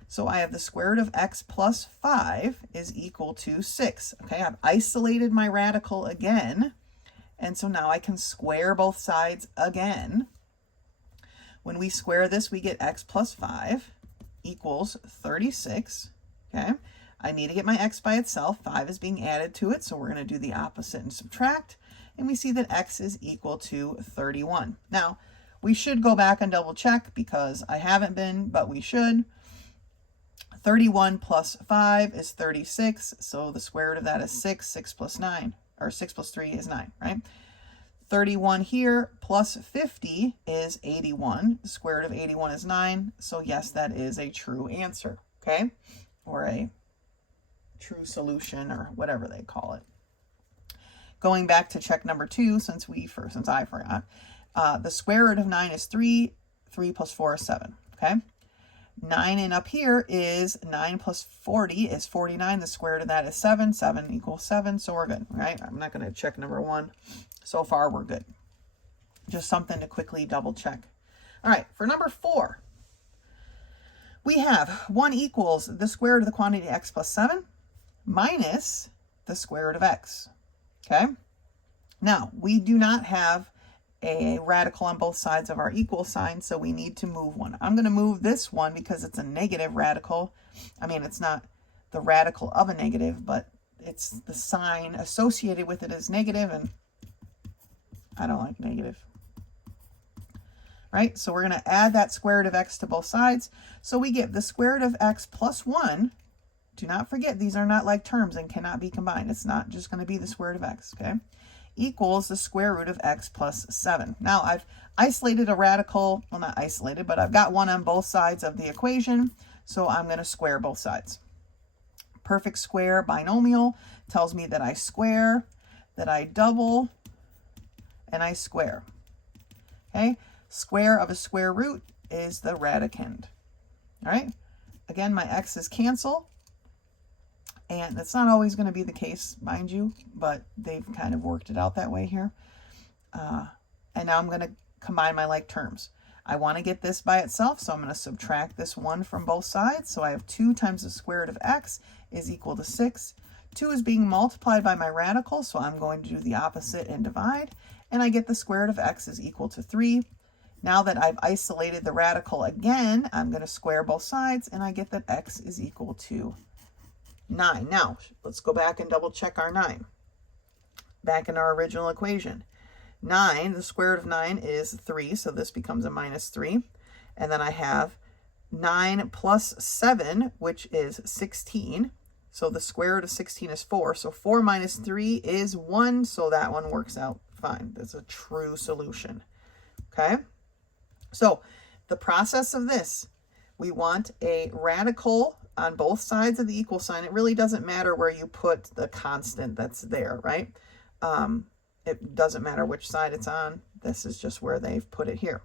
So I have the square root of x plus 5 is equal to 6. Okay, I've isolated my radical again, and so now I can square both sides again. When we square this, we get x plus 5 equals 36. Okay, I need to get my x by itself. 5 is being added to it, so we're going to do the opposite and subtract, and we see that x is equal to 31. Now, we should go back and double check because I haven't been, but we should. 31 plus 5 is 36, so the square root of that is 6. 6 plus 9, or 6 plus 3 is 9, right? 31 here plus 50 is 81. The square root of 81 is 9, so yes, that is a true answer, okay? Or a true solution, or whatever they call it. Going back to check number 2, since I forgot, the square root of 9 is 3. 3 plus 4 is 7, okay? 9 and up here is 9 plus 40 is 49. The square root of that is 7. 7 equals 7, so we're good, right? I'm not going to check number 1. So far, we're good. Just something to quickly double check. All right, for number 4, we have 1 equals the square root of the quantity x plus 7 minus the square root of x, okay? Now, we do not have a radical on both sides of our equal sign, so we need to move one. I'm going to move this one because it's a negative radical. I mean, it's not the radical of a negative, but it's the sign associated with it is negative, and I don't like negative. Right? So we're going to add that square root of x to both sides. So we get the square root of x plus 1. Do not forget, these are not like terms and cannot be combined. It's not just going to be the square root of x, okay? Equals the square root of x plus 7. Now, I've isolated a radical, well, not isolated, but I've got one on both sides of the equation, so I'm going to square both sides. Perfect square binomial tells me that I square, that I double, and I square. Okay? Square of a square root is the radicand. All right? Again, my x's cancel. And that's not always going to be the case, mind you, but they've kind of worked it out that way here. And now I'm going to combine my like terms. I want to get this by itself, so I'm going to subtract this 1 from both sides. So I have 2 times the square root of x is equal to 6. 2 is being multiplied by my radical, so I'm going to do the opposite and divide. And I get the square root of x is equal to 3. Now that I've isolated the radical again, I'm going to square both sides, and I get that x is equal to 9. Now, let's go back and double check our 9. Back in our original equation. 9, the square root of 9 is 3, so this becomes a minus 3. And then I have 9 plus 7, which is 16. So the square root of 16 is 4. So 4 minus 3 is 1, so that one works out fine. That's a true solution. Okay? So the process of this, we want a radical on both sides of the equal sign. It really doesn't matter where you put the constant that's there, right? It doesn't matter which side it's on. This is just where they've put it here.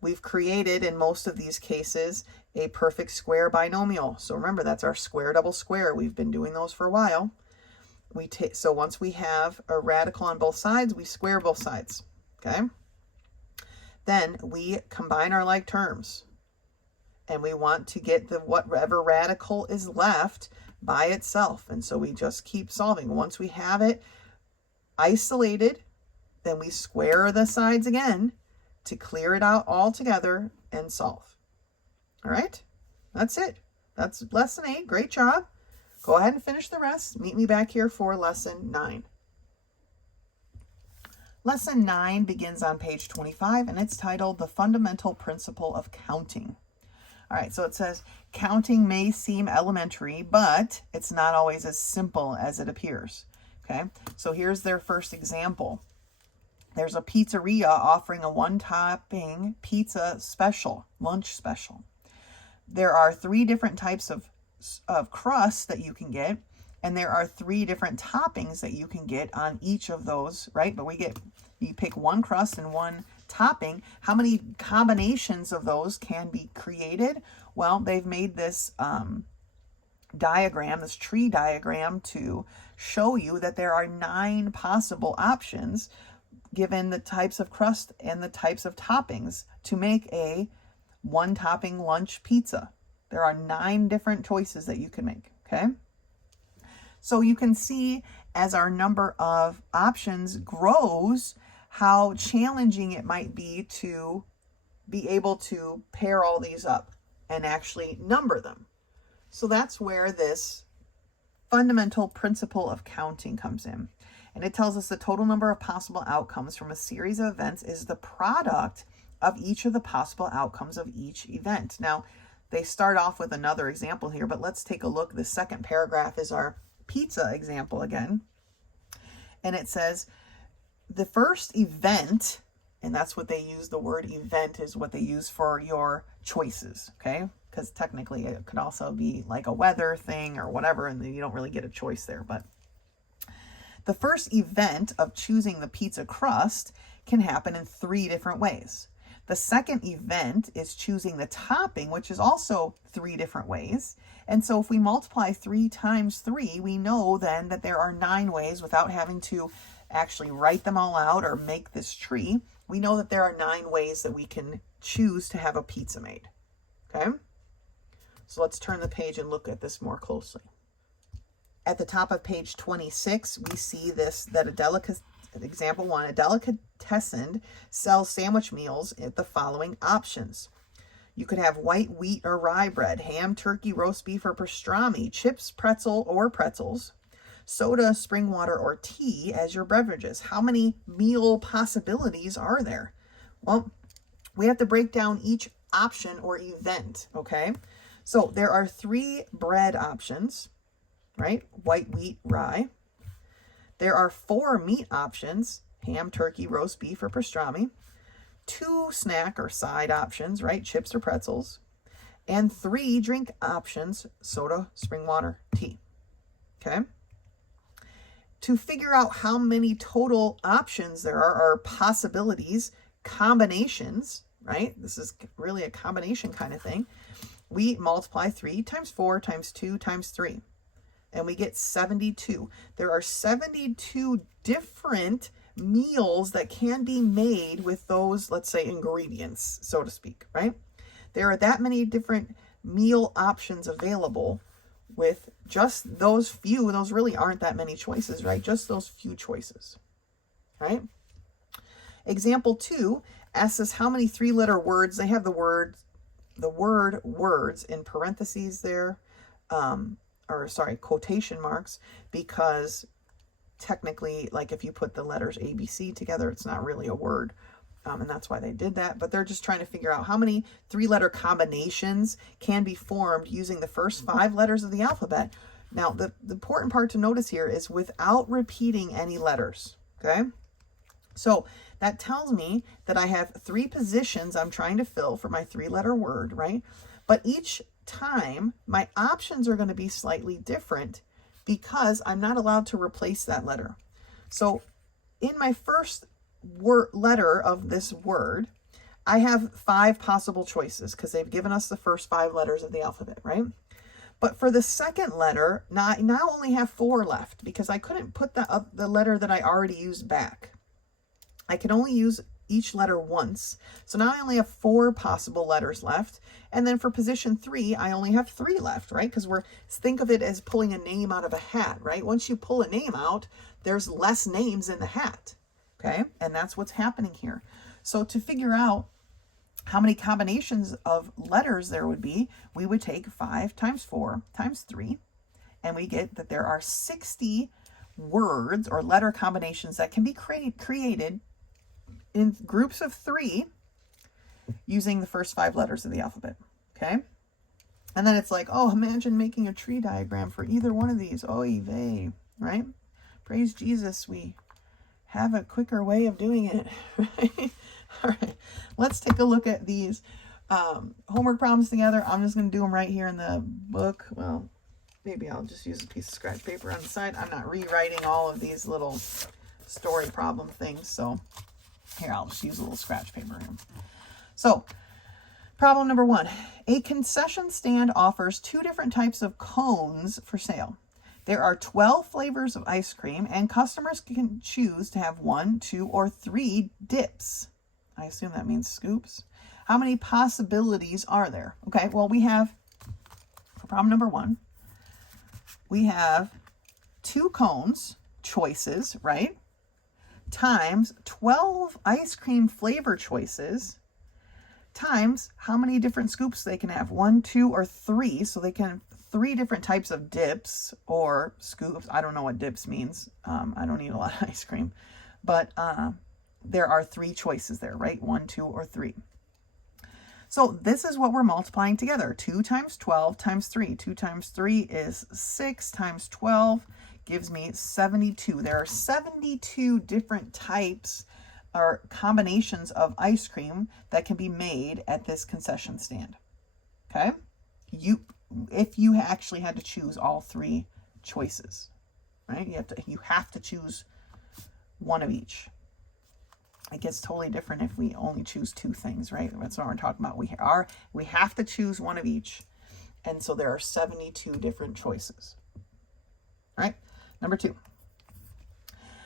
We've created, in most of these cases, a perfect square binomial. So remember, that's our square double square. We've been doing those for a while. So once we have a radical on both sides, we square both sides, okay? Then we combine our like terms. And we want to get whatever radical is left by itself. And so we just keep solving. Once we have it isolated, then we square the sides again to clear it out all together and solve. All right, that's it. That's lesson 8. Great job. Go ahead and finish the rest. Meet me back here for lesson 9. Lesson 9 begins on page 25, and it's titled The Fundamental Principle of Counting. All right, so it says, counting may seem elementary, but it's not always as simple as it appears. Okay, so here's their first example. There's a pizzeria offering a one-topping pizza special, lunch special. There are 3 different types of crust that you can get, and there are 3 different toppings that you can get on each of those, right? But you pick one crust and one topping. How many combinations of those can be created? Well, they've made this diagram, this tree diagram, to show you that there are 9 possible options given the types of crust and the types of toppings to make a one-topping lunch pizza. There are 9 different choices that you can make, okay? So you can see as our number of options grows, how challenging it might be to be able to pair all these up and actually number them. So that's where this fundamental principle of counting comes in. And it tells us the total number of possible outcomes from a series of events is the product of each of the possible outcomes of each event. Now, they start off with another example here, but let's take a look. The second paragraph is our pizza example again. And it says, the first event, and that's what they use, the word event is what they use for your choices, okay? Because technically it could also be like a weather thing or whatever, and then you don't really get a choice there. But the first event of choosing the pizza crust can happen in 3 different ways. The second event is choosing the topping, which is also 3 different ways. And so if we multiply 3 times 3, we know then that there are 9 ways without having to actually write them all out or make this tree. We know that there are 9 ways that we can choose to have a pizza made. Okay? So let's turn the page and look at this more closely. At the top of page 26, we see example 1, a delicatessen sells sandwich meals at the following options. You could have white wheat or rye bread, ham, turkey, roast beef, or pastrami, chips, pretzel, or pretzels, soda, spring water, or tea as your beverages. How many meal possibilities are there? Well, we have to break down each option or event, okay? So there are 3 bread options, right? White wheat, rye. There are 4 meat options, ham, turkey, roast beef, or pastrami. 2 snack or side options, right? Chips or pretzels. And 3 drink options, soda, spring water, tea. Okay? To figure out how many total options there are, or possibilities, combinations, right? This is really a combination kind of thing. We multiply 3 times 4 times 2 times 3. And we get 72. There are 72 different meals that can be made with those, let's say, ingredients, so to speak, right? There are that many different meal options available with just those few. Those really aren't that many choices, right? Just those few choices, right? Example 2 asks us how many 3-letter words. They have the word words in parentheses there, quotation marks, because technically, like if you put the letters ABC together, it's not really a word. And that's why they did that. But they're just trying to figure out how many 3-letter combinations can be formed using the first 5 letters of the alphabet. Now, the important part to notice here is without repeating any letters. okay? So that tells me that I have 3 positions I'm trying to fill for my 3-letter word, right? But each time my options are going to be slightly different because I'm not allowed to replace that letter. So in my first letter of this word, I have 5 possible choices because they've given us the first 5 letters of the alphabet, right? But for the second letter, now I only have 4 left because I couldn't put the letter that I already used back. I can only use each letter once. So now I only have 4 possible letters left. And then for position 3, I only have 3 left, right? Because think of it as pulling a name out of a hat, right? Once you pull a name out, there's less names in the hat, okay? And that's what's happening here. So to figure out how many combinations of letters there would be, we would take 5 times 4 times 3, and we get that there are 60 words or letter combinations that can be created in groups of 3 using the first 5 letters of the alphabet, okay? And then it's like, oh, imagine making a tree diagram for either one of these. Oy vey, right? Praise Jesus, we have a quicker way of doing it, right? All right, let's take a look at these homework problems together. I'm just going to do them right here in the book. Well, maybe I'll just use a piece of scratch paper on the side. I'm not rewriting all of these little story problem things. So here, I'll just use a little scratch paper here. So problem number 1, a concession stand offers 2 different types of cones for sale. There are 12 flavors of ice cream and customers can choose to have 1, 2, or 3 dips. I assume that means scoops. How many possibilities are there? Okay, well, we have, for problem number 1, we have 2 cones, choices, right? Times 12 ice cream flavor choices, times how many different scoops they can have, 1, 2, or 3. So they can have 3 different types of dips or scoops. I don't know what dips means. I don't eat a lot of ice cream, but there are 3 choices there, right? 1, 2, or 3. So this is what we're multiplying together. 2 times 12 times 3. 2 times 3 is 6 times 12 gives me 72. There are 72 different types or combinations of ice cream that can be made at this concession stand. Okay? If you actually had to choose all 3 choices, right? You have to choose one of each. It gets totally different if we only choose 2 things, right? That's what we're talking about. We have to choose one of each. And so there are 72 different choices. All right. Number 2.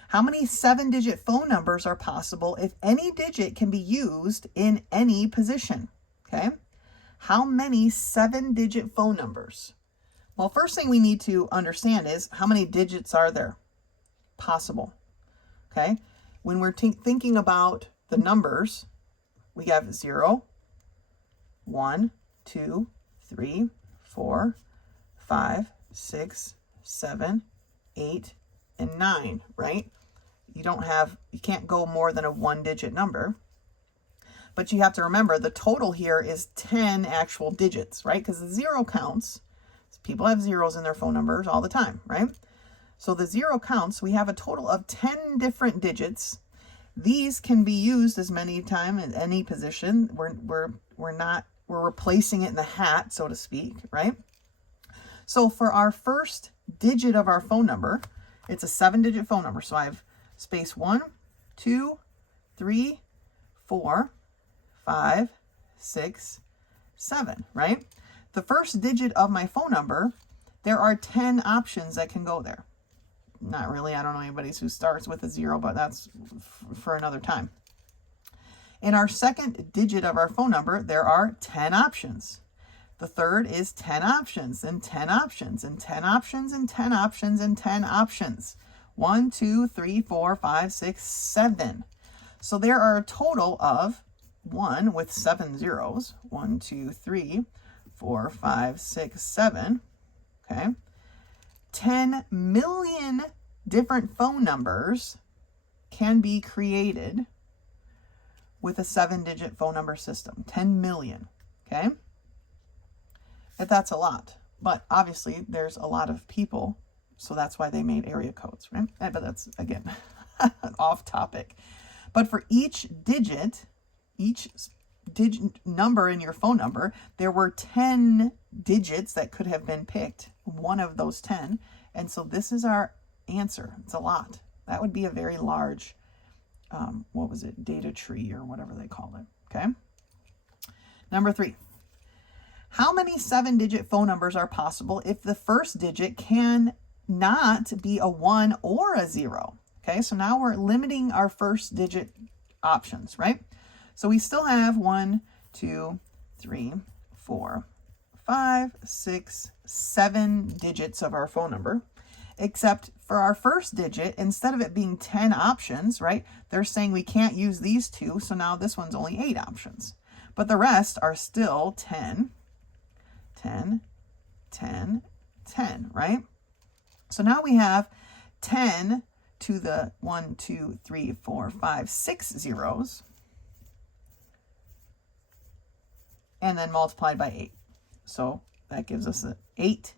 How many 7-digit phone numbers are possible if any digit can be used in any position? Okay. How many 7-digit phone numbers? Well, first thing we need to understand is how many digits are there possible? Okay. When we're thinking about the numbers, we have 0, 1, 2, 3, 4, 5, 6, 7, 8, and 9, right? You can't go more than a 1-digit number. But you have to remember the total here is 10 actual digits, right? Because the 0 counts. People have zeros in their phone numbers all the time, right? So the 0 counts. We have a total of 10 different digits. These can be used as many times in any position. We're replacing it in the hat, so to speak, right? So for our first digit of our phone number, it's a 7-digit phone number. So I have space 1, 2, 3, 4, 5, 6, 7, right? The first digit of my phone number, there are 10 options that can go there. Not really. I don't know anybody who starts with a 0, but that's for another time. In our second digit of our phone number, there are 10 options. The third is 10 options and 10 options and 10 options and 10 options and 10 options. 1, 2, 3, 4, 5, 6, 7. So there are a total of 1 with 7 zeros. 1, 2, 3, 4, 5, 6, 7. Okay. 10 million different phone numbers can be created with a 7-digit phone number system. 10 million. Okay. That's a lot. But obviously there's a lot of people, so that's why they made area codes, right? But that's, again, off topic. But for each digit number in your phone number, there were 10 digits that could have been picked, one of those 10. And so this is our answer. It's a lot. That would be a very large, data tree or whatever they call it. Okay. Number 3. How many 7-digit phone numbers are possible if the first digit can not be a 1 or a 0? Okay, so now we're limiting our first digit options, right? So we still have 1, 2, 3, 4, 5, 6, 7 digits of our phone number, except for our first digit, instead of it being 10 options, right? They're saying we can't use these 2, so now this one's only 8 options. But the rest are still 10, 10, 10, 10, right? So now we have 10 to the 1, 2, 3, 4, 5, 6 zeros, and then multiplied by 8. So that gives us 8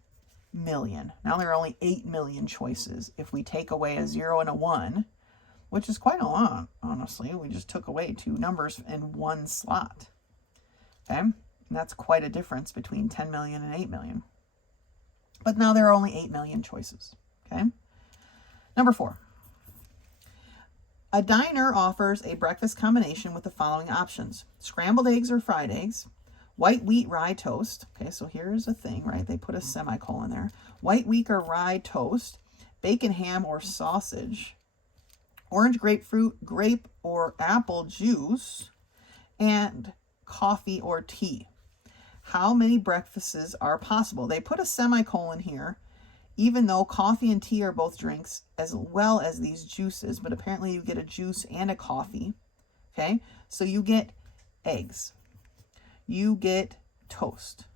million. Now there are only 8 million choices. If we take away a 0 and a 1, which is quite a lot, honestly, we just took away 2 numbers in one slot. Okay, and that's quite a difference between 10 million and 8 million. But now there are only 8 million choices. Okay. Number 4. A diner offers a breakfast combination with the following options: scrambled eggs or fried eggs, white wheat rye toast. Okay, so here's a thing, right? They put a semicolon there. White wheat or rye toast, bacon, ham, or sausage, orange, grapefruit, grape, or apple juice, and coffee or tea. How many breakfasts are possible? They put a semicolon here, even though coffee and tea are both drinks, as well as these juices, but apparently you get a juice and a coffee. Okay, so you get eggs, you get toast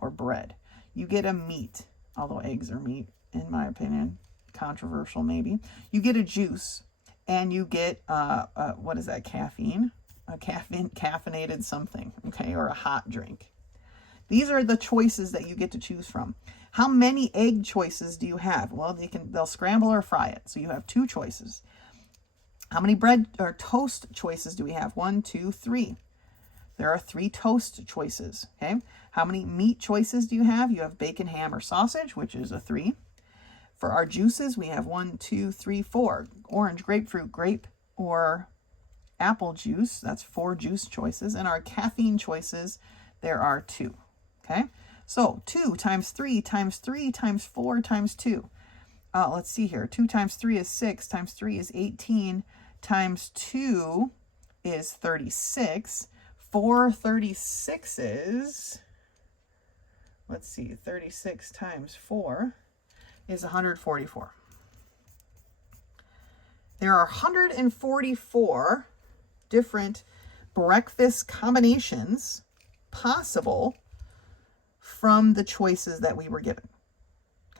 or bread, you get a meat, although eggs are meat, in my opinion, controversial maybe. You get a juice, and you get, what is that, caffeine? A caffeinated something, okay, or a hot drink. These are the choices that you get to choose from. How many egg choices do you have? Well, they'll scramble or fry it. So you have 2 choices. How many bread or toast choices do we have? 1, 2, 3. There are 3 toast choices. Okay. How many meat choices do you have? You have bacon, ham, or sausage, which is a 3. For our juices, we have 1, 2, 3, 4. Orange, grapefruit, grape, or apple juice. That's 4 juice choices. And our caffeine choices, there are 2. Okay. So 2 times 3 times 3 times 4 times 2. Let's see here. 2 times 3 is 6, times 3 is 18, times 2 is 36. 4 36s, let's see, 36 times 4 is 144. There are 144 different breakfast combinations possible from the choices that we were given.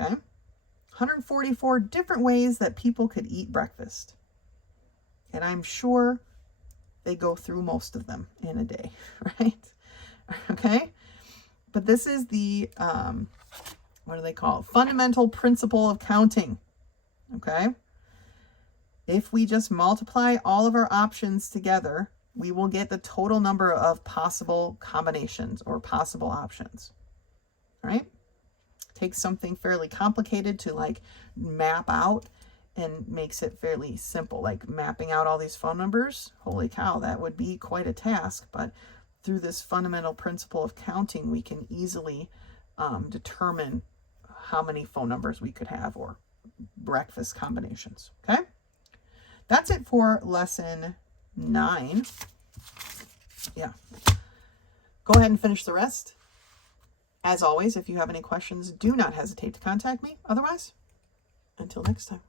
Okay? 144 different ways that people could eat breakfast. And I'm sure they go through most of them in a day, right? Okay? But this is the, what do they call it? Fundamental principle of counting. Okay? If we just multiply all of our options together, we will get the total number of possible combinations or possible options. All right? Takes something fairly complicated to like map out and makes it fairly simple, like mapping out all these phone numbers. Holy cow, that would be quite a task. But through this fundamental principle of counting, we can easily determine how many phone numbers we could have or breakfast combinations. Okay? That's it for lesson 9. Yeah. Go ahead and finish the rest. As always, if you have any questions, do not hesitate to contact me. Otherwise, until next time.